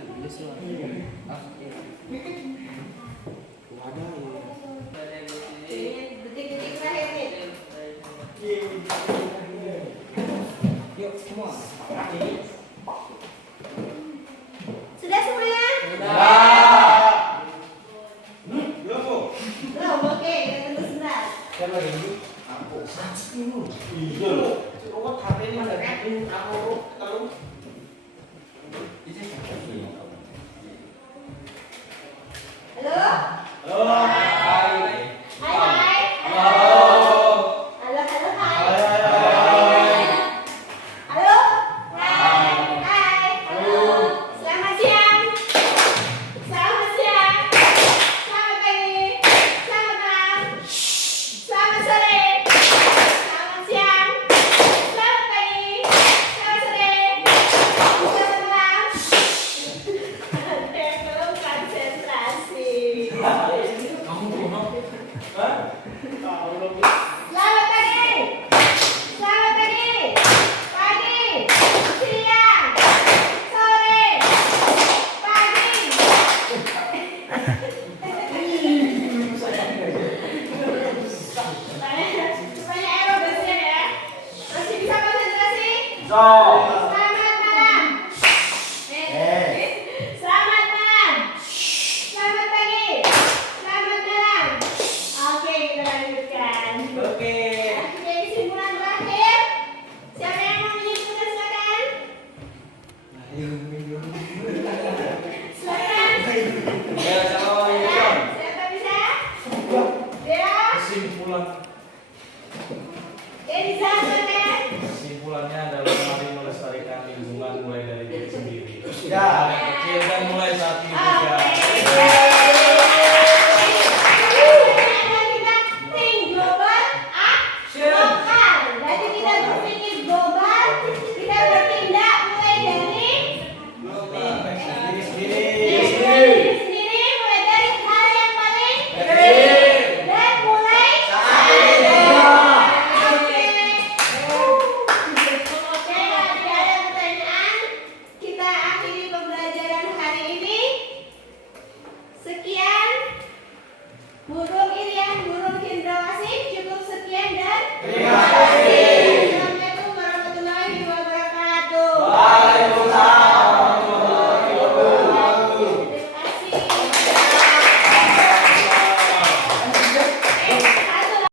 ya. Ini detik-detik terakhir nih. Yuk, semua. Sudah semuanya? Belum, Bu. Belum, oke. Kita tunggu sebentar. Siapa lagi, Bu? Aku. Iya loh. Oh, HP ini mana? Aku kalau Halo? halo. Hai. Hai. Halo. Halo, hai. Hai. Halo? Hai. Halo. Selamat siang. Selamat siang. Selamat pagi. Selamat malam. Selamat sore. Selamat siang. Selamat pagi. Selamat sore. Selamat malam. Belum konsentrasi. Kamu kuno. Selamat pagi. Selamat pagi. Pagi. Siang. Sore. Pagi. Supaya aerobasnya ya. Masih bisa konsentrasi? Selamat malam. Selamat malam. Selamat pagi. Selamat malam. Oke, kita lanjutkan. Oke. Oke, kesimpulan terakhir. Siapa yang mau menyimpulkan silakan? Silakan. Ya, sama Ya, siapa bisa? Ya. Kesimpulan. Eliza, silakan. Kesimpulannya adalah mari melestarikan lingkungan mulai dari diri sendiri. Ya. Dari kecil dan mulai saat ini juga. Kita think global, act lokal. Berarti kita berpikir global, kita bertindak mulai dari diri sendiri, mulai dari hal yang paling dan mulai Oke. Oke, kalau tidak ada pertanyaan, kita akhiri pembelajaran hari ini. Sekian, guru